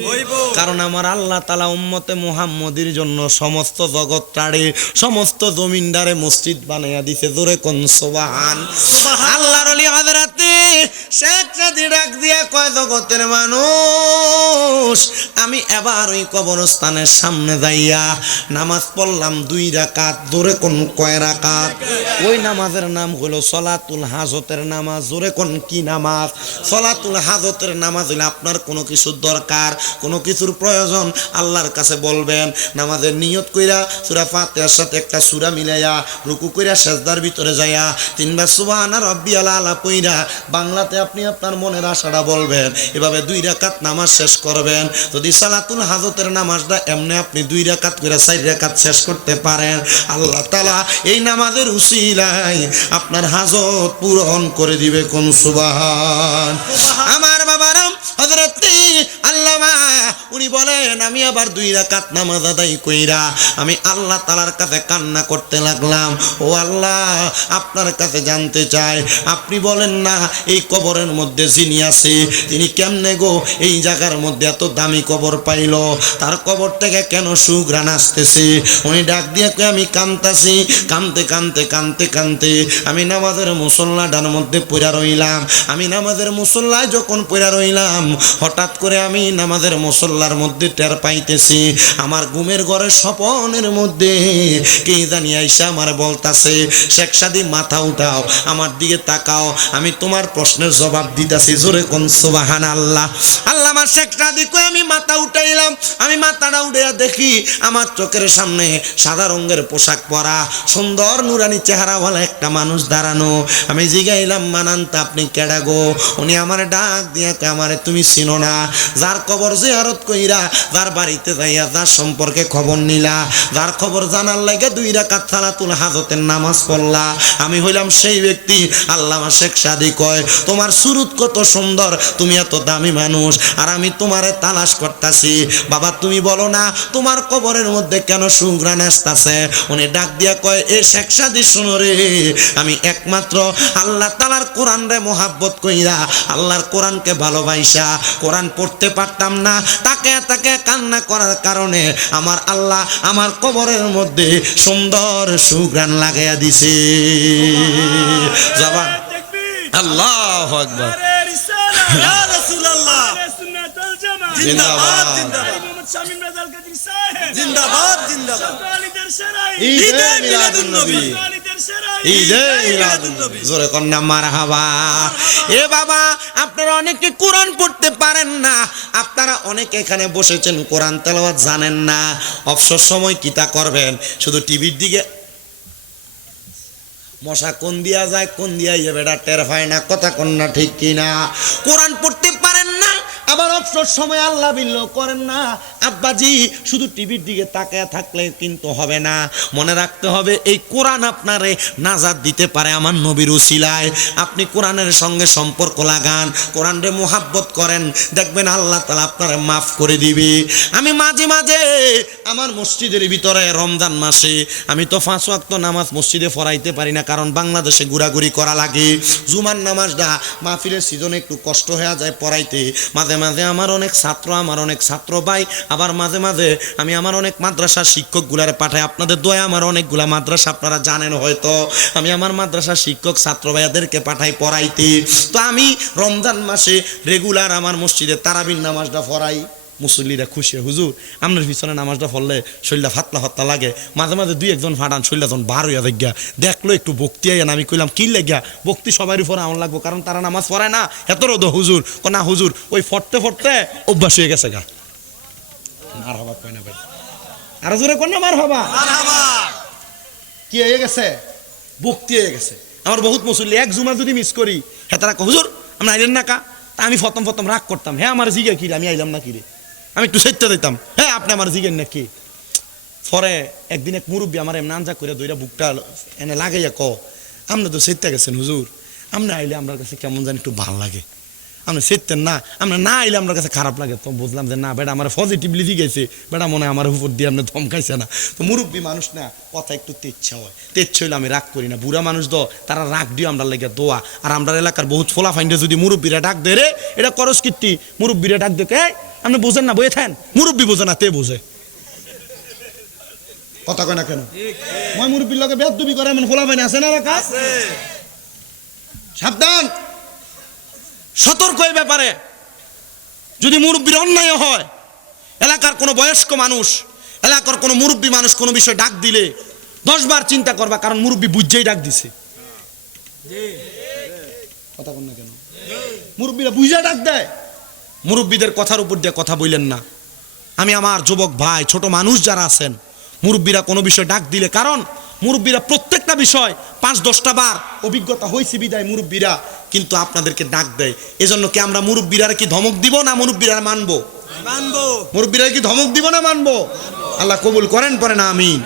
কারণ আমার আল্লাহ তাআলা উম্মতে মুহাম্মদীর জন্য সমস্ত জগৎটারে সমস্ত জমিনদারে মসজিদ বানাইয়া দিছে। জোরে কোন সুবহান। আল্লাহর ওলি হযরতে শেখ সাদি ডাক দিয়া কয়, জগতের মানুষ, আমি এবার ওই কবরস্থানের সামনে যাইয়া নামাজ পড়লাম 2 রাকাত। জোরে কোন কয় রাকাত? ওই নামাজের নাম হলো সলাতুল হাজতের নামাজ। জোরে কোন কি নামাজ? সলাতুল হাজতের নামাজ হলে আপনার কোনো কিছুর দরকার, কোনো কিছুর প্রয়োজন আল্লাহর কাছে বলবেন। নামাজের নিয়ত কইরা সূরা ফাতিহার সাথে একটা সূরা মিলাইয়া রুকু কইরা সিজদার ভিতরে যাইয়া 3 বার সুবহানা রাব্বিয়াল আলা পইরা বাংলাতে আপনি আপনার মনের আশাটা বলবেন। এভাবে 2 রাকাত নামাজ শেষ করবেন। যদি সালাতুল হাজতের নামাজটা এমনি আপনি 2 রাকাত করে 4 রাকাত শেষ করতে পারেন, আল্লাহ তাআলা এই নামাজের উসিলায় আপনার হাজত পূরণ করে দিবে। কোন সুবহান। আমার বাবারা হযরতে আল্লামা উনি বলেন, আমি আবার 2 রাকাত নামাজ আদায় কইরা আমি আল্লাহ তাআলার কাছে কান্না করতে লাগলাম। ও আল্লাহ, আপনার কাছে জানতে চাই, আপনি বলেন না এই কবরের মধ্যে যিনি আছে তিনি কেমনে গো এই জায়গার মধ্যে এত দামি কবর পাইল? তার কবর থেকে কেন সুঘ্রাণ আসতেছে? উনি ডাক দিয়ে কই, আমি কাঁদতাছি। কাঁদতে কাঁদতে কাঁদতে কাঁদতে আমি নামাজের মুসল্লাটার মধ্যে পড়া রইলাম। আমি নামাজের মুসল্লায় যখন পড়া রইলাম, হঠাৎ করে আমি নামাজের মুসল্লার মধ্যে টের পাইতেছি আমার ঘুমের ঘরে স্বপনের মধ্যে কে জানি আইসা আমার বলতাছে, শেখ সাদি মাথা উঠাও, আমার দিকে তাকাও, আমি তোমার প্রশ্নের জবাব দিতেছি। জোরে কোন সুবহানাল্লাহ। আল্লাহ আমার শেখ সাদি কই, আমি মাথা উঠাইলাম। আমি মাথাটা উঠাইয়া দেখি আমার চোখের সামনে সাদা রঙের পোশাক পরা সুন্দর নুরানি চেহারাওয়ালা একটা মানুষ দাঁড়ানো। আমি জিগাইলাম, মানান্তা আপনি কেডা গো? উনি আমার ডাক দিয়া কয়, আমারে তুমি চিনো না? যার কবর জিয়ারত কইরা, যার বাড়িতে যাইয়া যার সম্পর্কে খবর নিলা, যার খবর জানার লাগে 2 রাকাত সালাতুল হাজতের নামাজ পড়লা, আমি হইলাম সেই ব্যক্তি। আল্লামা শেখ সাদি কয়, তোমার সুরত কত সুন্দর, তুমি এত দামি মানুষ, আর আমি তোমারে তালাশ করতাছি। বাবা তুমি বলো না তোমার কবরের মধ্যে কেন সুঘ্রাণ আসতাছে? উনি ডাক দিয়া কয়, এ শেখ সাদি শুনো রে, আমি একমাত্র আল্লাহ তাআলার কোরআন রে মোহাব্বত কইরা, আল্লাহর কোরআনকে ভালোবাসা কোরআন পড়তে পারতাম না, তাকে তাকে কান্না করার কারণে আমার আল্লাহ আমার কবরের মধ্যে সুন্দর সুঘ্রাণ লাগাইয়া দিছে। জবান আল্লাহু আকবার। ইয়া রাসূলুল্লাহ জিন্দাবাদ জিন্দাবাদ জিন্দাবাদ। ঈদে মিলাদুন নবী, ঈদে মিলাদুন নবী। জোরে কন্যা মারহাবা। এ বাবা, আপনারা অনেকে কোরআন পড়তে পারেন না, আপনারা অনেকে এখানে বসেছেন কোরআন তেলাওয়াত জানেন না। অবসর সময় কিতা করবেন? শুধু টিভির দিকে মশা কোন দিয়া যায় কোন দিয়া বেটা টের পায় না। কথা কন্যা ঠিক কিনা? কোরআন পড়তে পারেন না, আবার অবসর সময় আল্লাহ বিল্লাহ করেন না। আব্বাজি শুধু টিভির দিকে তাকায় থাকলে কিন্তু হবে না। মনে রাখতে হবে এই কোরআন আপনারে নাজাত দিতে পারে আমার নবীর উসিলায়। আপনি কোরআনের সঙ্গে সম্পর্ক লাগান, কোরআনরে মুহাব্বত করেন, দেখবেন আল্লাহ তাআলা আপনারে মাফ করে দিবে। আমি মাঝে মাঝে আমার মসজিদের ভিতরে রমজান মাসে আমি তো 5 ওয়াক্ত নামাজ মসজিদে পড়াইতে পারি না, কারণ বাংলাদেশে ঘোরাঘুরি করা লাগে। জুমার নামাজটা মাহফিলের সিজনে একটু কষ্ট হয়ে যায় পড়াইতে। মাঝে মাঝে আমার অনেক ছাত্র ভাই, আবার মাঝে মাঝে আমি আমার অনেক মাদ্রাসার শিক্ষকগুলারে পাঠাই। আপনাদের দয়া আমার অনেকগুলা মাদ্রাসা আপনারা জানেন হয়তো, আমি আমার মাদ্রাসার শিক্ষক ছাত্র ভাইয়াদেরকে পাঠাই পড়াইতে। তো আমি রমজান মাসে রেগুলার আমার মসজিদে তারাবির নামাজটা পড়াই। মুসল্লিরা খুশি হয়, হুজুর আপনার পিছনে নামাজটা পড়লে শরীরটা ফাতলা ফাতলা লাগে, মাঝে মাঝে দুই একজন ফাটান শরীরটা যখন বার হইয়া দেখা দেখলো একটু ভক্তি আইয়া। আমি কইলাম কি লাগিয়া ভক্তি সবার উপরে আমার লাগবো, কারণ তারা নামাজ পড়ে না এত রোদ হুজুর। না হুজুর ওই ফটতে ফটতে অভ্যাস হয়ে গেছে গা। মার হবা কয় না ভাই, আরো জোরে কর না মার হবা। কি হয়ে গেছে? ভক্তি হয়ে গেছে। আমার বহুত মুসল্লি এক জুমা যদি মিস করি হ্যাঁ তারা হুজুর আমরা আইলেন না কা। তা আমি প্রথম রাগ করতাম, হ্যাঁ আমার জিগে কি রে, আমি আইলাম না কি রে, আমি একটু সেটতে দিতাম, হ্যাঁ আপনি আমার জিগেন না কি। পরে একদিন এক মুরব্বী আমার এমন আঞ্জা করে দইরা বুকটা এনে লাগাইয়া ক, আপনি তো সেটতে গেছেন হুজুর, আপনি আইলে আমার কাছে কেমন জানি একটু ভালো লাগে, আপনি সেটতেন না, আমরা না আইলে আমার কাছে খারাপ লাগে। তো বুঝলাম যে না বেটা আমার পজিটিভলি দিয়েছে, বেটা মনে হয় আমার উপর দিয়ে আপনি ধমকাইছে না। তো মুরব্বী মানুষ না কথা একটু তেচ্ছা হয়, তেচ্ছা হইলে আমি রাগ করি না। বুড়া মানুষ তো তারা রাগ দিও আমরা লেগে দোয়া। আর আমরা এলাকার বহুত ফোলা ফাইন্ডে যদি মুরব্বীরা ডাক দে রে এটা করস কীর্তি, মুরব্বীরা ডাক দেখে আপনি বোঝেন না বয়ে থাকেন, মুরব্বী বোঝে না তে বোঝে। কথা কয় না কেন? মই মুরব্বীর লগে বেদবি করে এমন ফোলা ফাইন আছে না এলাকা? সাবধান, সতর্ক এই ব্যাপারে। যদি মুরব্বীর অন্যায় হয়, এলাকার কোনো বয়স্ক মানুষ, এলাকার কোনো মুরব্বী মানুষ কোনো বিষয় ডাক দিলে 10 বার চিন্তা করবা, কারণ মুরব্বী বুঝেই ডাক দিছে। কথা বল না কেন? মুরব্বীরা বুঝে ডাক দেয়। মুরব্বীদের কথার উপর দিয়ে কথা বললেন না। আমি আমার যুবক ভাই ছোট মানুষ যারা আছেন, মুরব্বীরা কোনো বিষয় ডাক দিলে, কারণ মুরব্বীরা প্রত্যেকটা বিষয় 5-10টা বার অভিজ্ঞতা হয়েছে বিদায় মুরব্বীরা কিন্তু আপনাদেরকে ডাক দেয়। এজন্য কি আমরা মুরব্বীরা কি ধমক দিব না মুরব্বীরা মানবো? মানবো। মুরব্বীরা কি ধমক দিব না মানবো? আল্লাহ কবুল করেন পরে না আমিন।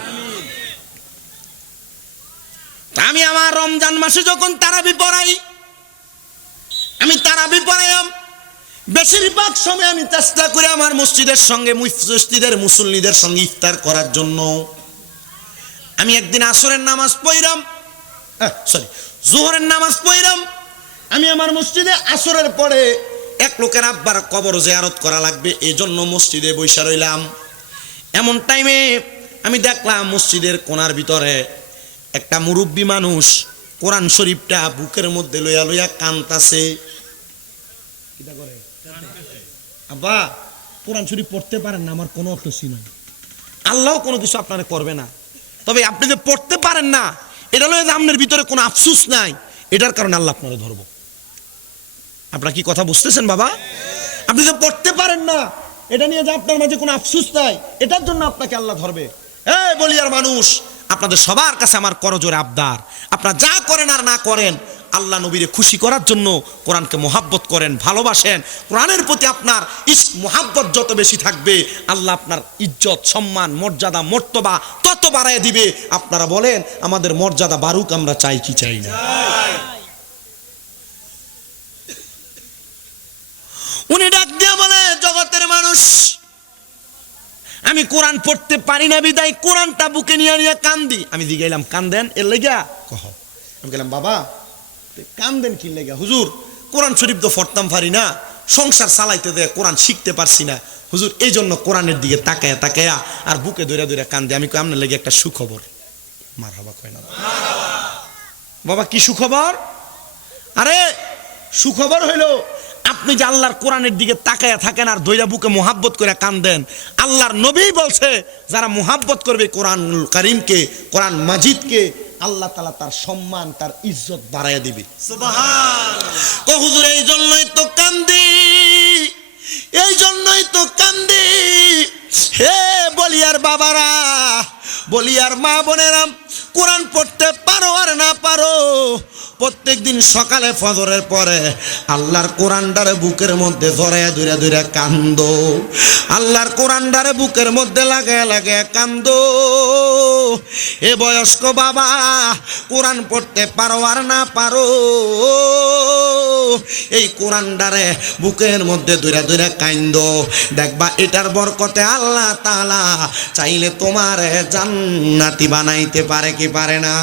আমি আমার রমজান মাসে যখন তারাবি পড়াই, আমি তারাবি পড়াইম বেশিরভাগ সময় আমি চেষ্টা করি আমার মসজিদের সঙ্গে মসজিদের মুসল্লিদের সঙ্গে ইফতার করার জন্য। আমি একদিন আসরের নামাজ পড়লাম, জোহরের নামাজ পড়লাম, আমি আমার মসজিদে আসরের পরে এক লোকের আব্বার কবর জিয়ারত করা লাগবে, এই জন্য মসজিদে বইসা রইলাম। এমন টাইমে আমি দেখলাম মসজিদের কোণার ভিতরে একটা মুরব্বী মানুষ কোরআন শরীফটা বুকের মধ্যে লইয়া লইয়া কান্তাছে। কিটা করে? আব্বা কোরআন শরীফ পড়তে পারেন না, আমার কোনো অর্থই নাই, আল্লাহ কোনো কিছু আপনারা করবে না, তবে আপনি যে পড়তে পারেন না এটা লয়ে যে আপনার ভিতরে কোনো আফসোস নাই, এটার কারণে আল্লাহ আপনারা ধরবো। আপনারা কি কথা বুঝতেছেন বাবা? আপনি যে পড়তে পারেন না এটা নিয়ে যে আপনার মাঝে কোনো আফসোস নাই, এটার জন্য আপনাকে আল্লাহ ধরবে। এই বলিয়ার মানুষ, আপনাদের সবার কাছে আমার করজোরে আবদার, আপনারা যা করেন আর না করেন আল্লাহ নবীরে খুশি করার জন্য কোরআনকে মোহাব্বত করেন, ভালোবাসেন। কোরআনের প্রতি আপনার ইশক মোহাব্বত যত বেশি থাকবে, আল্লাহ আপনার ইজ্জত সম্মান মর্যাদা মর্তবা তত বাড়ায় দিবে। আপনারা বলেন আমাদের মর্যাদা বাড়ুক, আমরা চাই কি চাই না? উনি ডাক দিয়ে বলে, জগতের মানুষ আমি কোরআন পড়তে পারি না বিদায় কোরআনটা বুকে নিয়ে নিয়ে কান্দি। আমি জিগাইলাম কান্দেন এর লেগা? কহ। আমি গেলাম বাবা কান্দেন কি লেগা? হুজুর কোরআন শরীফ তো পড়তাম পারি না, সংসার চালাইতে দেয় কোরআন শিখতে পারছি না হুজুর, এই জন্য কোরআনের দিকে তাকায়া তাকায়া আর বুকে ধরে ধরে কান্দে। আমি কই আপনার লেগে একটা সুখবর। মারহাবা কয় না বাবা? কি সুখবর? আরে সুখবর হইল আপনি যে আল্লাহর কোরআনের দিকে তাকায়া থাকেন আর দইরা বুকে মোহাব্বত করে কান্দেন, আল্লাহর নবী বলছে যারা মোহাব্বত করবে কোরআনুল কারীমকে, কোরআন মাজিদকে, আল্লাহ তাআলা তার সম্মান তার ইজ্জত বাড়াইয়া দিবে। সুবহানাল্লাহ। হুজুর এই জন্যই তো কান্দি, এই জন্যই তো কান্দি। হে বলিয়ার বাবারা, বলিয়ার মা বোনেরা, কোরআন পড়তে পারো আর না পারো, প্রত্যেক দিন সকালে ফজরের পরে আল্লাহর কোরআনটারে বুকের মধ্যে ধরে ধরে ধরে কান্দো, আল্লাহর কোরআনটারে বুকের মধ্যে লাগায় লাগায় কান্দো। এ বয়স্ক বাবা কোরআন পড়তে পারো আর না পারো, এই কোরআনটারে বুকের মধ্যে ধরে ধরে কান্দো, দেখবা এটার বরকতে আল্লাহ তাআলা চাইলে তোমার জান্নাতি বানাইতে পারে কি পারে না?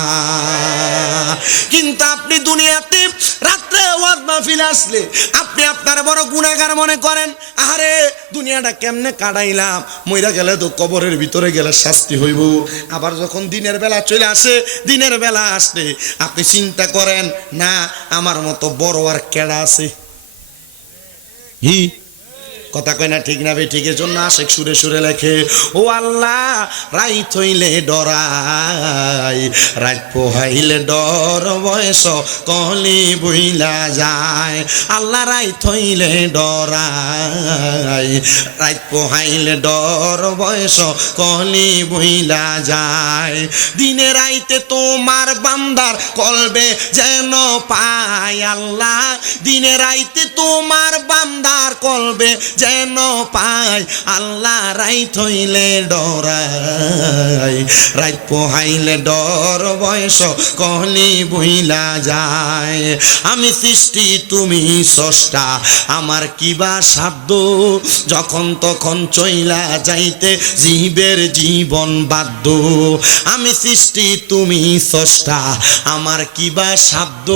কিন্তু আপনি দুনিয়াতে রাত্রে ওয়াজ মাহফিল আসলে আপনি আপনার বড় গুনাহগার মনে করেন। আরে দুনিয়াটা কেমনে কাটাইলাম, মইরা গেলে তো কবরের ভিতরে গেলে শাস্তি হইব। আবার যখন দিনের বেলা চলে আসে, দিনের বেলা আসলে আপনি চিন্তা করেন না আমার মতো বড় আর কেডা আছে। কথা কয় না ঠিক না বে ঠিকের জন্য আশেক সুরে সুরে লেখে ও আল্লাহ রাইত হইলে ডরাই রাত পোহাইলে ডর বয়স কলি বইলা যায় আল্লাহ রাইত হইলে ডরাই রাত পোহাইলে ডর বয়স কলি বইলা যায় দিনে রাইতে তোমার বান্দার কলবে যেন পায় আল্লাহ দিনে রাইতে তোমার বান্দার কলবে যেন পায় আল্লাহ রাইত হইলে ডরাই রাত পোহাইলে ডর বয়স কলি বইলা যায় আমি সৃষ্টি তুমি স্রষ্টা আমার কিবা সাধ্য যখন তখন চইলা যাইতে জীবের জীবন বাধ্য আমি সৃষ্টি তুমি স্রষ্টা আমার কিবা সাধ্য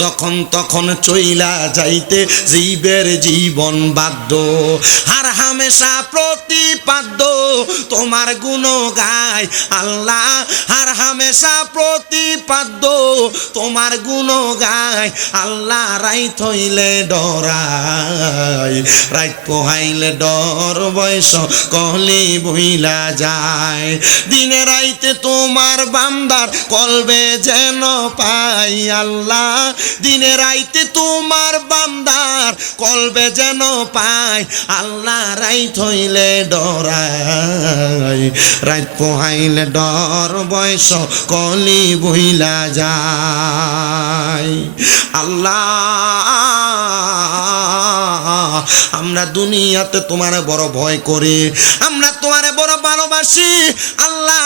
যখন তখন চইলা যাইতে জীবের জীবন বাধ্য আর হামেশা প্রতিপাদ্য তোমার গুণ গায় আল্লাহ আর হামেশা প্রতিপাদ্য তোমার গুণ গায় আল্লাহ রাইত হইলে ডরাই রাইত পোহাইলে ডর বয়স কলি বইলা যায় দিনে রাইতে তোমার বান্দার কলবে যেন পাই আল্লাহ দিনে রাইতে তোমার বান্দার কলবে যেন পাই আল্লাহ রাইত হইলে ডরাই রাইত পোহাইলে ডর বয়স কলি বইলা যায় আল্লাহ আমরা দুনিয়াতে তোমারে বড় ভয় করি আমরা তোমারে বড় ভালোবাসি আল্লাহ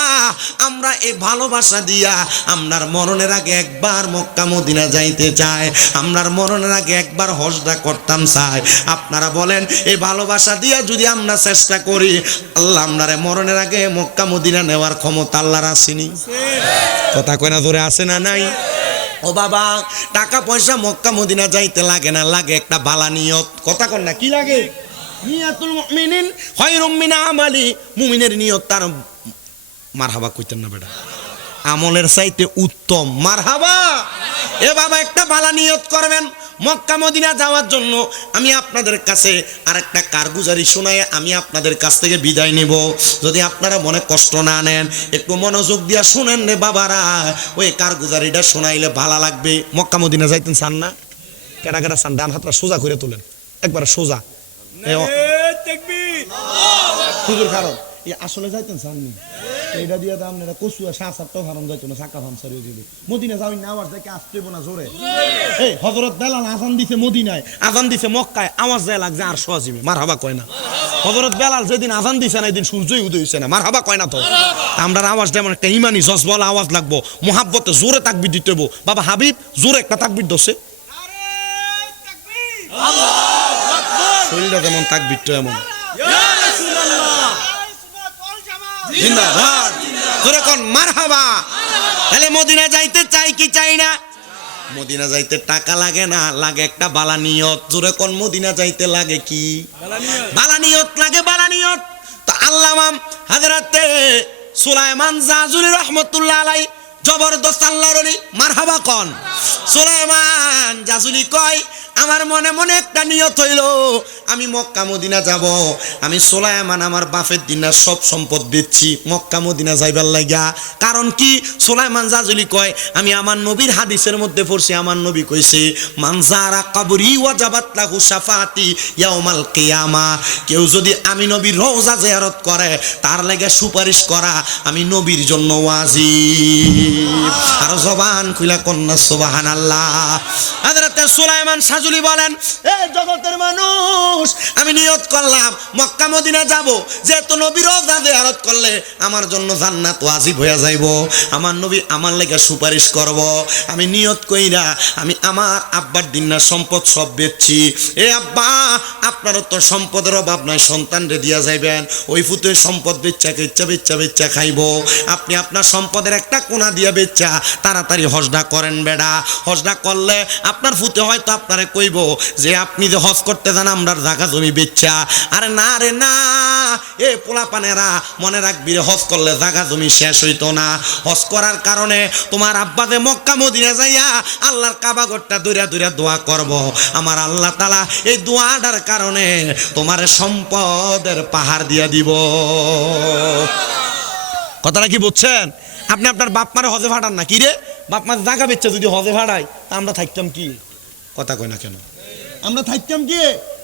আমরা এই ভালোবাসা দিয়া আমরার মরণের আগে একবার মক্কা মদিনা যাইতে চাই আমরার মরণের আগে একবার হজটা করতাম চাই আপনারা বলেন এই ভালোবাসা দিয়া যদি আমরা চেষ্টা করি আল্লাহ আমরারে মরণের আগে মক্কা মদিনা নেওয়ার ক্ষমতা আল্লাহর আসেনি কথা কয় না জোরে আছে না নাই ও বাবা টাকা পয়সা মক্কা মদিনা যাইতে লাগে না লাগে একটা ভালো নিয়ত কথা কন না কি লাগে নিয়াতুল মুমিনিন খায়রুম মিন আমালি মুমিনের নিয়ত তার মারহাবা কইতেন না বেটা আমলের চাইতে উত্তম মারহাবা এ বাবা একটা ভালো নিয়ত করবেন মক্কা মদিনা যাওয়ার জন্য আমি আপনাদের কাছে আরেকটা কারগুজারি শোনায় আমি আপনাদের কাছ থেকে বিদায় নেব যদি আপনারা মনে কষ্ট না নেন একটু মনোযোগ দিয়া শুনেন রে বাবারা ওই কারগুজারিটা শোনাইলে ভালো লাগবে মক্কা মদিনা যাইতেন চান না কেডা কেডা চান ডান হাতটা সোজা করে তোলেন একবার সোজা হুজুর কারণ আসলে যাইতেন চাননি এইটা দিয়ে দাম না কচুয়া সাতটাও হারাম যাইতো না সাকা ফান সারিয়ে দিবে মদিনা যাওই না আওয়াজ দেখে আসতে না জোরে এই হযরত বেলাল আজান দিছে মদিনায় আজান দিছে মক্কায় আওয়াজ যায় লাগছে আর সোয়াজিমে মারহাবা কয় না হযরত বেলাল যেদিন আজান দিছে না এদিন সূর্যই উদয় হইছে না মারহাবা কয় না তো আমরা আওয়াজ যেমন একটা ইমানি জজবল আওয়াজ লাগবো মুহাব্বতে জোরে তাকবীর দিতে হইব বাবা হাবিব জোরে একটা তাকবীর দছে নারে তাকবীর আল্লাহু আকবার শরীরটা যেমন তাকবীর তো এমন ইয়া রাসূলুল্লাহ জিন্দাবাদ জোরে কোন মারহাবা তাহলে মদিনা যাইতে চাই কি চাই না মদিনা যাইতে টাকা লাগে না লাগে একটা বালা নিয়ত জোরে কোন মদিনা যাইতে লাগে কি বালা নিয়ত লাগে বালা নিয়ত তো আল্লামা হযরতে সুলাইমান জাজুলি রাহমাতুল্লাহ আলাইহি জবরদস্ত আল্লাহর ওলি মারহাবা কোন সুলাইমান জাজুলি কয় আমার মনে মনে একটা নিয়ত হইল আমি মক্কা মদিনা যাব আমি সুলাইমান আমার বাপের দিনা সব সম্পদ বেচছি মক্কা মদিনা যাইবার লাগা কারণ কি সুলাইমান জাজুলি কয় আমি আমার নবীর হাদিসের মধ্যে পড়ছি আমার নবী কইছে মান যারা কবরি ওয়াজাবাত লাহু শাফাআতি ইয়াউমাল কিয়ামা কেউ যদি আমি নবীর রওজা জিয়ারত করে তার লাগা সুপারিশ করা আমি নবীর জন্য ওয়াজিব আর জবান খুলা কন্না সুবহানাল্লাহ হযরত সুলাইমান জাজুলি বলেন এই জগতের মানুষ আমি নিয়ত করলাম মক্কা মদিনা যাব যেহেতু নবীর রওজা জিয়ারত করলে আমার জন্য জান্নাত ওয়াজিব হয়ে যাইব আমার নবী আমার লাগা সুপারিশ করব আমি নিয়ত কইরা আমি আমার আব্বার দিনার সম্পদ সব বেচছি এ আব্বা আপনারও তো সম্পদের অভাব নাই সন্তানরে দিয়া যাইবেন ওই ফুতে সম্পদ বেচা বেচা খাইব আপনি আপনার সম্পদের একটা কোনা দিয়া বেচা তাড়াতাড়ি হজটা করেন বেডা হজটা করলে আপনার ফুতে হয়তো আপনারে কইব যে আপনি যে হজ করতে যান আমরা জায়গা জমি বেচা। আরে না রে না, এ পোলাপানেরা মনে রাখবি রে, হজ করলে জায়গা জমি শেষ হইতো না। হজ করার কারণে তোমার আব্বা যে মক্কা মদিনা যাইয়া আল্লাহর কাবা ঘরটা দূরে দূরে দোয়া করব, আমার আল্লাহ তাআলা এই দোয়াটার কারণে তোমার সম্পদের পাহাড় দিয়া দিব। কথাটা কি বুঝছেন? আপনি আপনার বাপ মারে হজে ভাড়ান না, কি রে বাপ মার জায়গা বেচছে যদি হজে ভাড়াই তা আমরা থাকতাম কি? কথা কই না কেন? আমরা থাকতাম কি?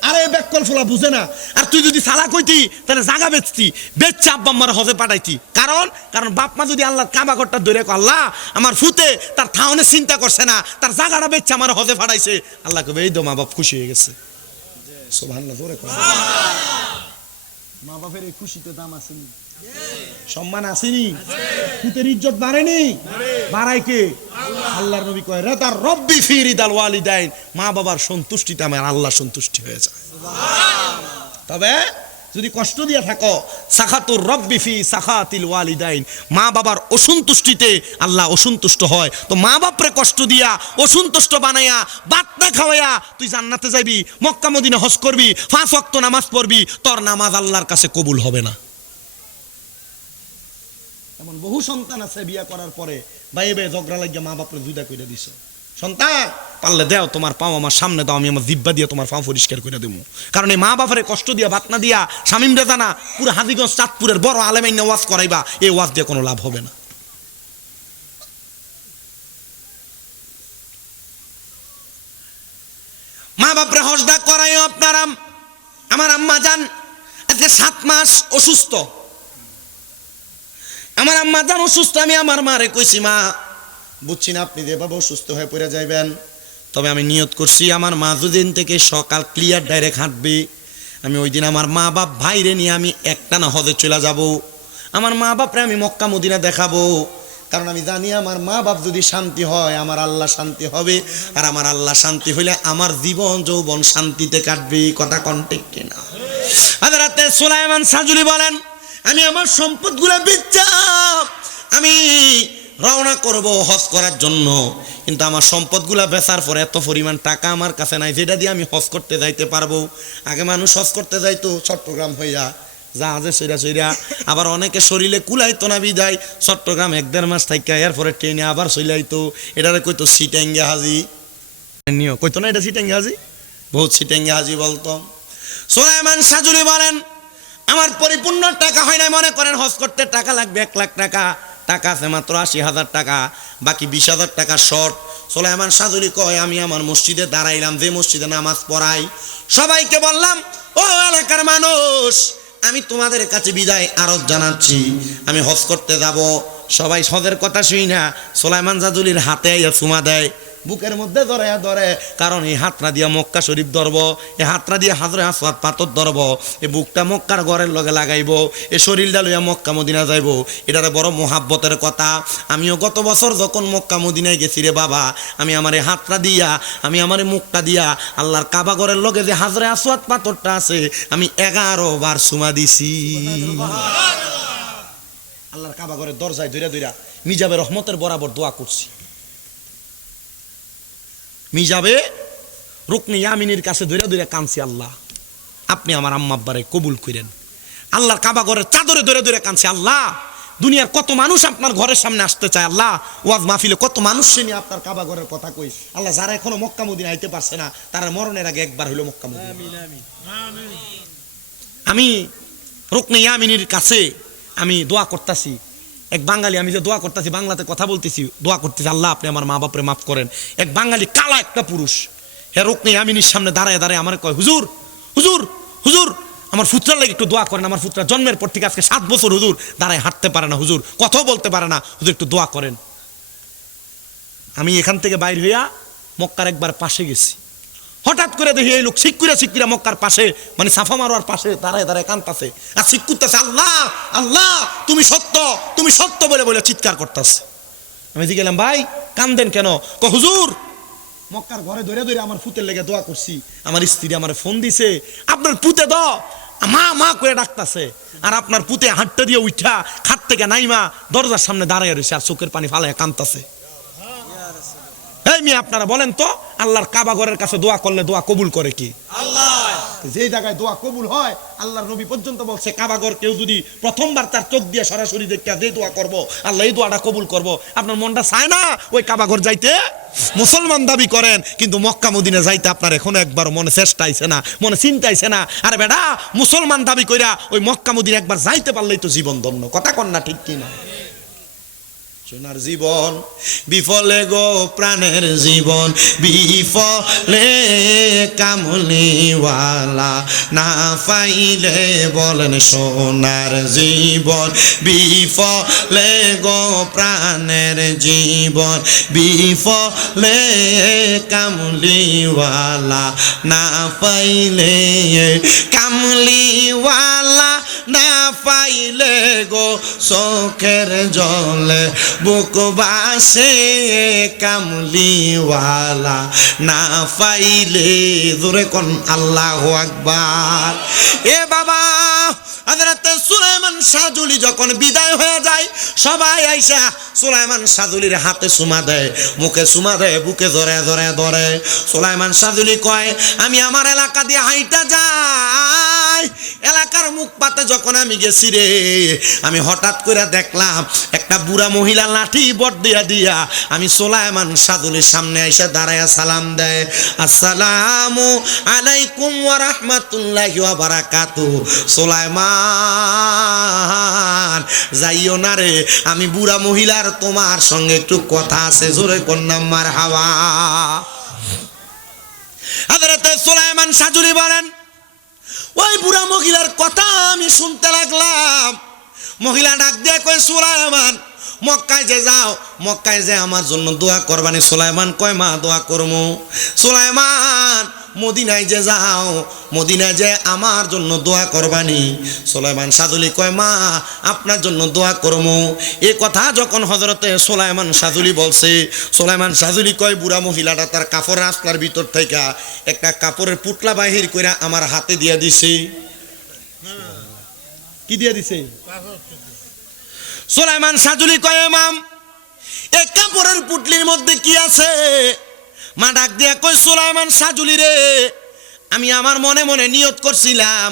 আরে ব্যাককল ফোলা বুঝে না। আর তুই যদি সালা কইতি তাহলে জায়গা বেচতি, বেচছে আব্বা আম্মার হজে পাঠাইতি। কারণ বাপ মা যদি আল্লাহর কাবা ঘরটা ধরে আল্লাহ আমার ফুতে তার থাউনে চিন্তা করছে না, তার জায়গাটা বেচছে আমার হজে পাঠাইছে, আল্লাহ কবে এই দো মা বাপ খুশি হয়ে গেছে। সুবহানাল্লাহ, জোরে কর। মা বাপের এই খুশিতে দাম আসেনি, সম্মান আসেনি, ফুতের ইজ্জত বাড়েনি, বাড়ায় কে? আল্লাহর নবী কয় রে তার রব্বি ফি রিদাল ওয়ালিদাইন, মা বাবার সন্তুষ্টিতে আমার আল্লাহ সন্তুষ্টি হয়ে যায়। তবে যদি কষ্ট দিয়ে থাকো, সাখাতুর রব্বি ফি সাখাতিল ওয়ালিদাইন, মা বাবার অসন্তুষ্টিতে আল্লাহ অসন্তুষ্ট হয়। তো মা বাপরে কষ্ট দিয়া অসন্তুষ্ট বানাইয়া ভাত না খাওয়াইয়া তুই জান্নাতে যাইবি, মক্কা মদিনা হজ করবি, 5 ওয়াক্ত নামাজ পড়বি, তোর নামাজ আল্লাহর কাছে কবুল হবে না। এমন বহু সন্তান আছে বিয়া করার পরে বাইবে ঝগড়া লাগিয়া মা বাপরে জুদা করে দিছ। সন্তান পারলে দেও, তোমার পাও আমার সামনে দাও, আমি আমার জিব্বা দিয়ে তোমার পাও পরিষ্কার করে দেবো। কারণ এই মা বাপের কষ্ট দিয়া ভাত না দিয়া শামিম রেজা না পুরো হাজীগঞ্জ চাঁদপুরের বড় আলেমাইন ওয়াজ করাইবা, এই ওয়াজ দিয়ে কোনো লাভ হবে না। মা বাপরে হজদা করাই আপনারা। আমার আম্মা জান আজকে 7 মাস অসুস্থ, আমার আম্মা জান অসুস্থ। আমি আমার মারে কইছি মা বুঝছি না আপনি যেভাবে অসুস্থ হয়ে পড়ে যাইবেন, তবে আমি নিয়ত করছি আমার মা দুদিন থেকে সকাল ক্লিয়ার ডাইরেক্ট হাঁটবে, আমি ওই দিন আমার মা বাপ ভাইরে নিয়ে আমি একটানা হজে চলে যাব। আমার মা বাপরে আমি মক্কা মদিনা দেখাবো, কারণ আমি জানি আমার মা বাপ যদি শান্তি হয় আমার আল্লাহ শান্তি হবে, আর আমার আল্লাহ শান্তি হইলে আমার জীবন যৌবন শান্তিতে কাটবে। কথা কন্টেক্ট কিনা? হযরত সুলাইমান সাজুলি বলেন আমি আমার সম্পদগুলো বেচাম, আমি রওনা করব হজ করার জন্য, কিন্তু আমার সম্পদগুলা বেচার পরে এত পরিমাণ টাকা আমার কাছে নাই যেটা দিয়ে আমি হজ করতে যাইতে পারবো। আগে মানুষ হজ করতে যাইতো চট্টগ্রাম হইয়া জাহাজে সইরা সইরা, আবার অনেকে শরীরে কুলাইতো না বিদায় চট্টগ্রাম 1-1.5 মাস থাইকা এরপরে ট্রেনে আবার চইলাইতো, এটারে কইতো সিটাঙ্গা হাজি, কইতো না এটা সিটাঙ্গা হাজি, বহুত সিটাঙ্গা হাজি বলতো। সুলাইমান সাজুলি বলেন আমার পরিপূর্ণ টাকা হয় না, মনে করেন হজ করতে টাকা লাগবে 1 লাখ টাকা, টাকা আছে মাত্র 80,000 টাকা, বাকি 20,000 টাকা শর্ট। সুলাইমান সাজুলি কয় আমি আমার মসজিদে দাঁড়াইলাম, যে মসজিদে নামাজ পড়াই, সবাইকে বললাম ও এলাকার মানুষ আমি তোমাদের কাছে বিদায় আরত জানাচ্ছি, আমি হজ করতে যাব। সবাই হজের কথা শুই না সুলাইমান সাজুলির হাতে আইয়া চুমা দেয়, বুকের মধ্যে ধরে, কারণ এই হাতটা দিয়া মক্কা শরীফ ধরব, এই হাতটা দিয়ে হাজরে আসওয়াদ পাথর ধরব, এই বুকটা মক্কার ঘরের লগে লাগাইব, এই শরীরটা লইয়া মক্কা মদিনা যাইব, এটারে বড় মোহাব্বতের কথা। আমিও গত বছর যখন মক্কা মদিনায় গেছি রে বাবা, আমি আমার এই হাতটা দিয়া, আমি আমার এই মুখটা দিয়া আল্লাহর কাবা ঘরের লগে যে হাজরে আসওয়াদ পাথরটা আছে আমি 11 বার চুমা দিছি। আল্লাহর কাবা ঘরের দরজায় ধইরা মিজাবে রহমতের বরাবর দোয়া করছি। মিজাবে রুকনি ইয়ামিনীর কাছে ধরে কাঁদছি, আল্লাহ আপনি আমার আম্মা আব্বারে কবুল করেন। আল্লাহর কাবা ঘরের চাদরে ধরে কাঁদছি, আল্লাহ দুনিয়ার কত মানুষ আপনার ঘরের সামনে আসতে চায়, আল্লাহ ওয়াজ মাহফিলে কত মানুষ নিয়ে আপনার কাবা ঘরের কথা কই, আল্লাহ যারা এখনো মক্কা মদিনা আইতে পারছে না তারা মরণের আগে একবার হইলো মক্কা মদিনা। আমি রুকনি ইয়ামিনীর কাছে আমি দোয়া করতেছি, এক বাঙালি, আমি যে দোয়া করতেছি বাংলাতে কথা বলতেছি, দোয়া করতেছি আল্লাহ আপনি আমার মা বাপরে মাফ করেন। এক বাঙালি কালা একটা পুরুষ হে রুকনি ইয়ামিনীর সামনে দাঁড়ায় আমার কয় হুজুর হুজুর হুজুর আমার ফুত্রার লাগে একটু দোয়া করেন, আমার ফুত্রা জন্মের পর থেকে আজকে 7 বছর হুজুর দাঁড়ায় হাঁটতে পারে না, হুজুর কথাও বলতে পারে না, হুজুর একটু দোয়া করেন। আমি এখান থেকে বাইর হইয়া মক্কার একবার পাশে গেছি, হঠাৎ করে দেখি এই লোক শিক্ষিরা মক্কার পাশে মানে সাফা মারোয়ার পাশে দাঁড়ায় কাঁদতাছে আর শিক্ষুরতেছে আল্লাহ আল্লাহ তুমি সত্য বলে চিৎকার করতেছে। আমি গেলাম ভাই কান্দেন কেন? হুজুর মক্কার ঘরে ধরে আমার ফুতের লেগে দোয়া করছি, আমার স্ত্রী আমার ফোন দিছে আপনার পুতে মা করে ডাকতেছে, আর আপনার পুতে হাঁটতে দিয়ে উঠা খাট থেকে নাইমা দরজার সামনে দাঁড়ায় রয়েছে আর চোখের পানি ফালায় কাঁদতেছে। এই মেয়ে আপনারা বলেন তো, আল্লাহর কাবা ঘরের কাছে দোয়া করলে দোয়া কবুল করে কি? আল্লাহ। যেই জায়গায় দোয়া কবুল হয়, আল্লাহর নবী পর্যন্ত বলছে কাবা ঘর কেউ যদি প্রথমবার তার চোখ দিয়ে সরাসরি দেখে যে দোয়া করব, আল্লাহ এই দোয়াটা কবুল করব। আপনার মনটা চায় না ওই কাবা ঘর যাইতে? মুসলমান দাবি করেন কিন্তু মক্কা মদিনা যাইতে আপনার এখনো একবার মনে চেষ্টা আইছে না, মনে চিন্তা আইছে না? আরে বেটা, মুসলমান দাবি কইরা ওই মক্কা মদিনা একবার যাইতে পারলেই তো জীবন ধন্য। কথা কন না ঠিক কিনা? সোনার জীবন বিফলে গো প্রাণের জীবন বিফলে, কামলিওয়ালা না পাইলে বলেন সোনার জীবন বিফলে গো প্রাণের জীবন বিফলে, কামলিওয়ালা না পাইলে, কামলিওয়ালা না পাইলে গো চোখের জলে বুক বাসে, কামলিওয়ালা না পাইলে। জোরে কোন আল্লাহু আকবার। এ বাবা, হযরত সুলাইমান সাজুলি যখন বিদায় হয়ে যায়, সবাই আইসা সুলাইমান সাজুলির হাতে চুমা দেয়, মুখে চুমা দেয়, বুকে ধরে ধরে ধরে। সুলাইমান সাজুলি কয়, আমি আমার এলাকা দিয়ে হাইটা যাই, এলাকার মুখ পাতে যখন আমি গেছি রে, আমি হঠাৎ করে দেখলাম একটা বুড়া মহিলা লাঠি বট দিয়া দিয়া আমি সুলাইমান সাজুলির সামনে আইসা দাঁড়ায়া সালাম দেয়, আসসালামু আলাইকুম ওয়া রাহমাতুল্লাহি ওয়া বারাকাতুহু। সুলাইমান যাইও না রে, আমি বুড়া মহিলার তোমার সঙ্গে একটু কথা আছে। জোরে কন্যা মারহাবা। হযরত সুলাইমান সাজুলি বলেন, ওই বুড়া মহিলার কথা আমি শুনতে লাগলাম। মহিলা ডাক দিয়ে কয়, সুলাইমান মক্কায় যে যাও, মক্কায় যে আমার জন্য দোয়া করবানি। সুলাইমান কয়, মা দোয়া করমু। সুলাইমান মদিনায় যে যাও, মদিনায় যে আমার জন্য দোয়া করবানি। সুলাইমান সাজুলি কয়, মা আপনার জন্য দোয়া করমু। এই কথা যখন হযরতে সুলাইমান সাজুলি বলছে, সুলাইমান সাজুলি কয়, বুড়া মহিলাটা তার কাপড় রাস্তার ভিতর থেকে একটা কাপড়ের পুটলা বাহির করে আমার হাতে দিয়ে দিছে। কি দিয়ে দিছে? সুলাইমান সাজুলি কয়, ইমাম এই কাপড়ের পুটলির মধ্যে কি আছে? মা ডাক দিয়া কয়, সুলাইমান সাজুলি রে, আমি আমার মনে মনে নিয়ত করছিলাম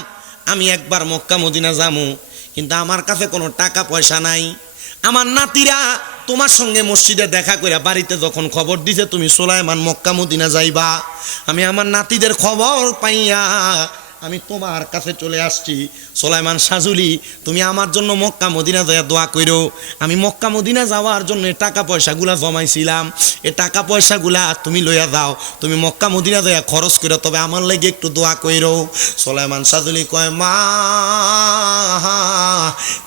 আমি একবার মক্কা মদিনা যামু, কিন্তু আমার কাছে কোনো টাকা পয়সা নাই। আমার নাতিরা তোমার সঙ্গে মসজিদে দেখা করে বাড়িতে যখন খবর দিছে তুমি সুলাইমান মক্কা মদিনা যাইবা, আমি আমার নাতিদের খবর পাইয়া আমি তোমার কাছে চলে আসছি। সুলাইমান সাজুলি, তুমি আমার জন্য মক্কা মদিনা যাওয়া দোয়া কইরো। আমি মক্কা মদিনা যাওয়ার জন্য টাকা পয়সাগুলা জমাইছিলাম, এই টাকা পয়সাগুলা তুমি লইয়া যাও, তুমি মক্কা মদিনা যাওয়া খরচ করো, তবে আমার লাগে একটু দোয়া কইরো। সুলাইমান সাজুলি কয়, মা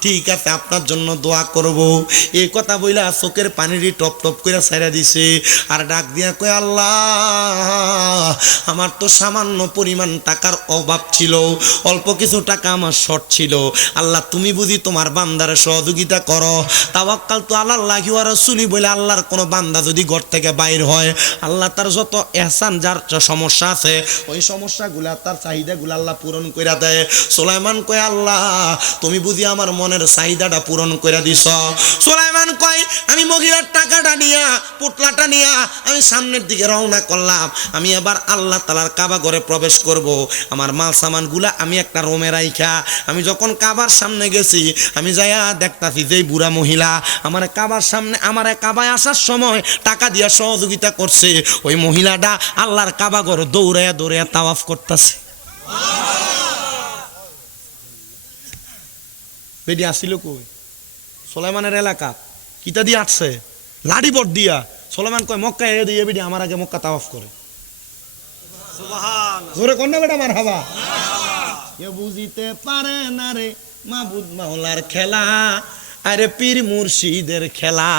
ঠিক আছে, আপনার জন্য দোয়া করব। এই কথা বইলা চোখের পানিরই টপ টপ করে ছাইরা দিছে, আর ডাক দিয়া কয়, আল্লাহ আমার তো সামান্য পরিমাণ টাকার অভাব ছিল, অল্প কিছু টাকা আমার শর্ট ছিল। আল্লাহ তুমি বুঝি তোমার বান্দারে সহযোগিতা করো। তাওয়াক্কালতু আলাল্লাহি ওয়া রাসূলি বলে আল্লাহর কোনো বান্দা যদি ঘর থেকে বাইর হয়, আল্লাহ তার যত ইহসান, যার সমস্যা আছে ওই সমস্যাগুলা, তার চাহিদাগুলা আল্লাহ পূরণ কইরা দেয়। সুলাইমান কয়, আল্লাহ তুমি বুঝি আমার মনের চাহিদাটা পূরণ কইরা দিছ। সুলাইমান কয়, আমি মহিলার টাকাটা নিয়া, পুটলাটা নিয়া আমি সামনের দিকে রওনা করলাম। আমি এবার আল্লাহ তাআলার কাবা ঘরে প্রবেশ করব। আমার মাল সামানগুলা আমি একটা রোমে রাইখা আমি যখন কাবার সামনে গেছি, আমি যাইয়া দেখতাছি যে বুড়া মহিলা আমার কাবার সামনে, আমার কাবায় আসার সময় টাকা দিয়া সহযোগিতা করছে, ওই মহিলাটা আল্লাহর কাবা ঘর দৌড়াইয়া দৌড়াইয়া তাওয়াফ করতেছে। বেডি আসছিল কই? সুলাইমানের এলাকা। কিতা দিয়ে আসছে? লাঠি বট দিয়া। সুলাইমান কয়, মক্কা এ দিয়ে বেডি আমার আগে মক্কা তাওয়াফ করে। জোরে কন্যা বেটা মারহাবা। কেউ বুঝিতে পারে না রে মাবুদ মাওলার খেলা, আরে পীর মুর্শিদের খেলা।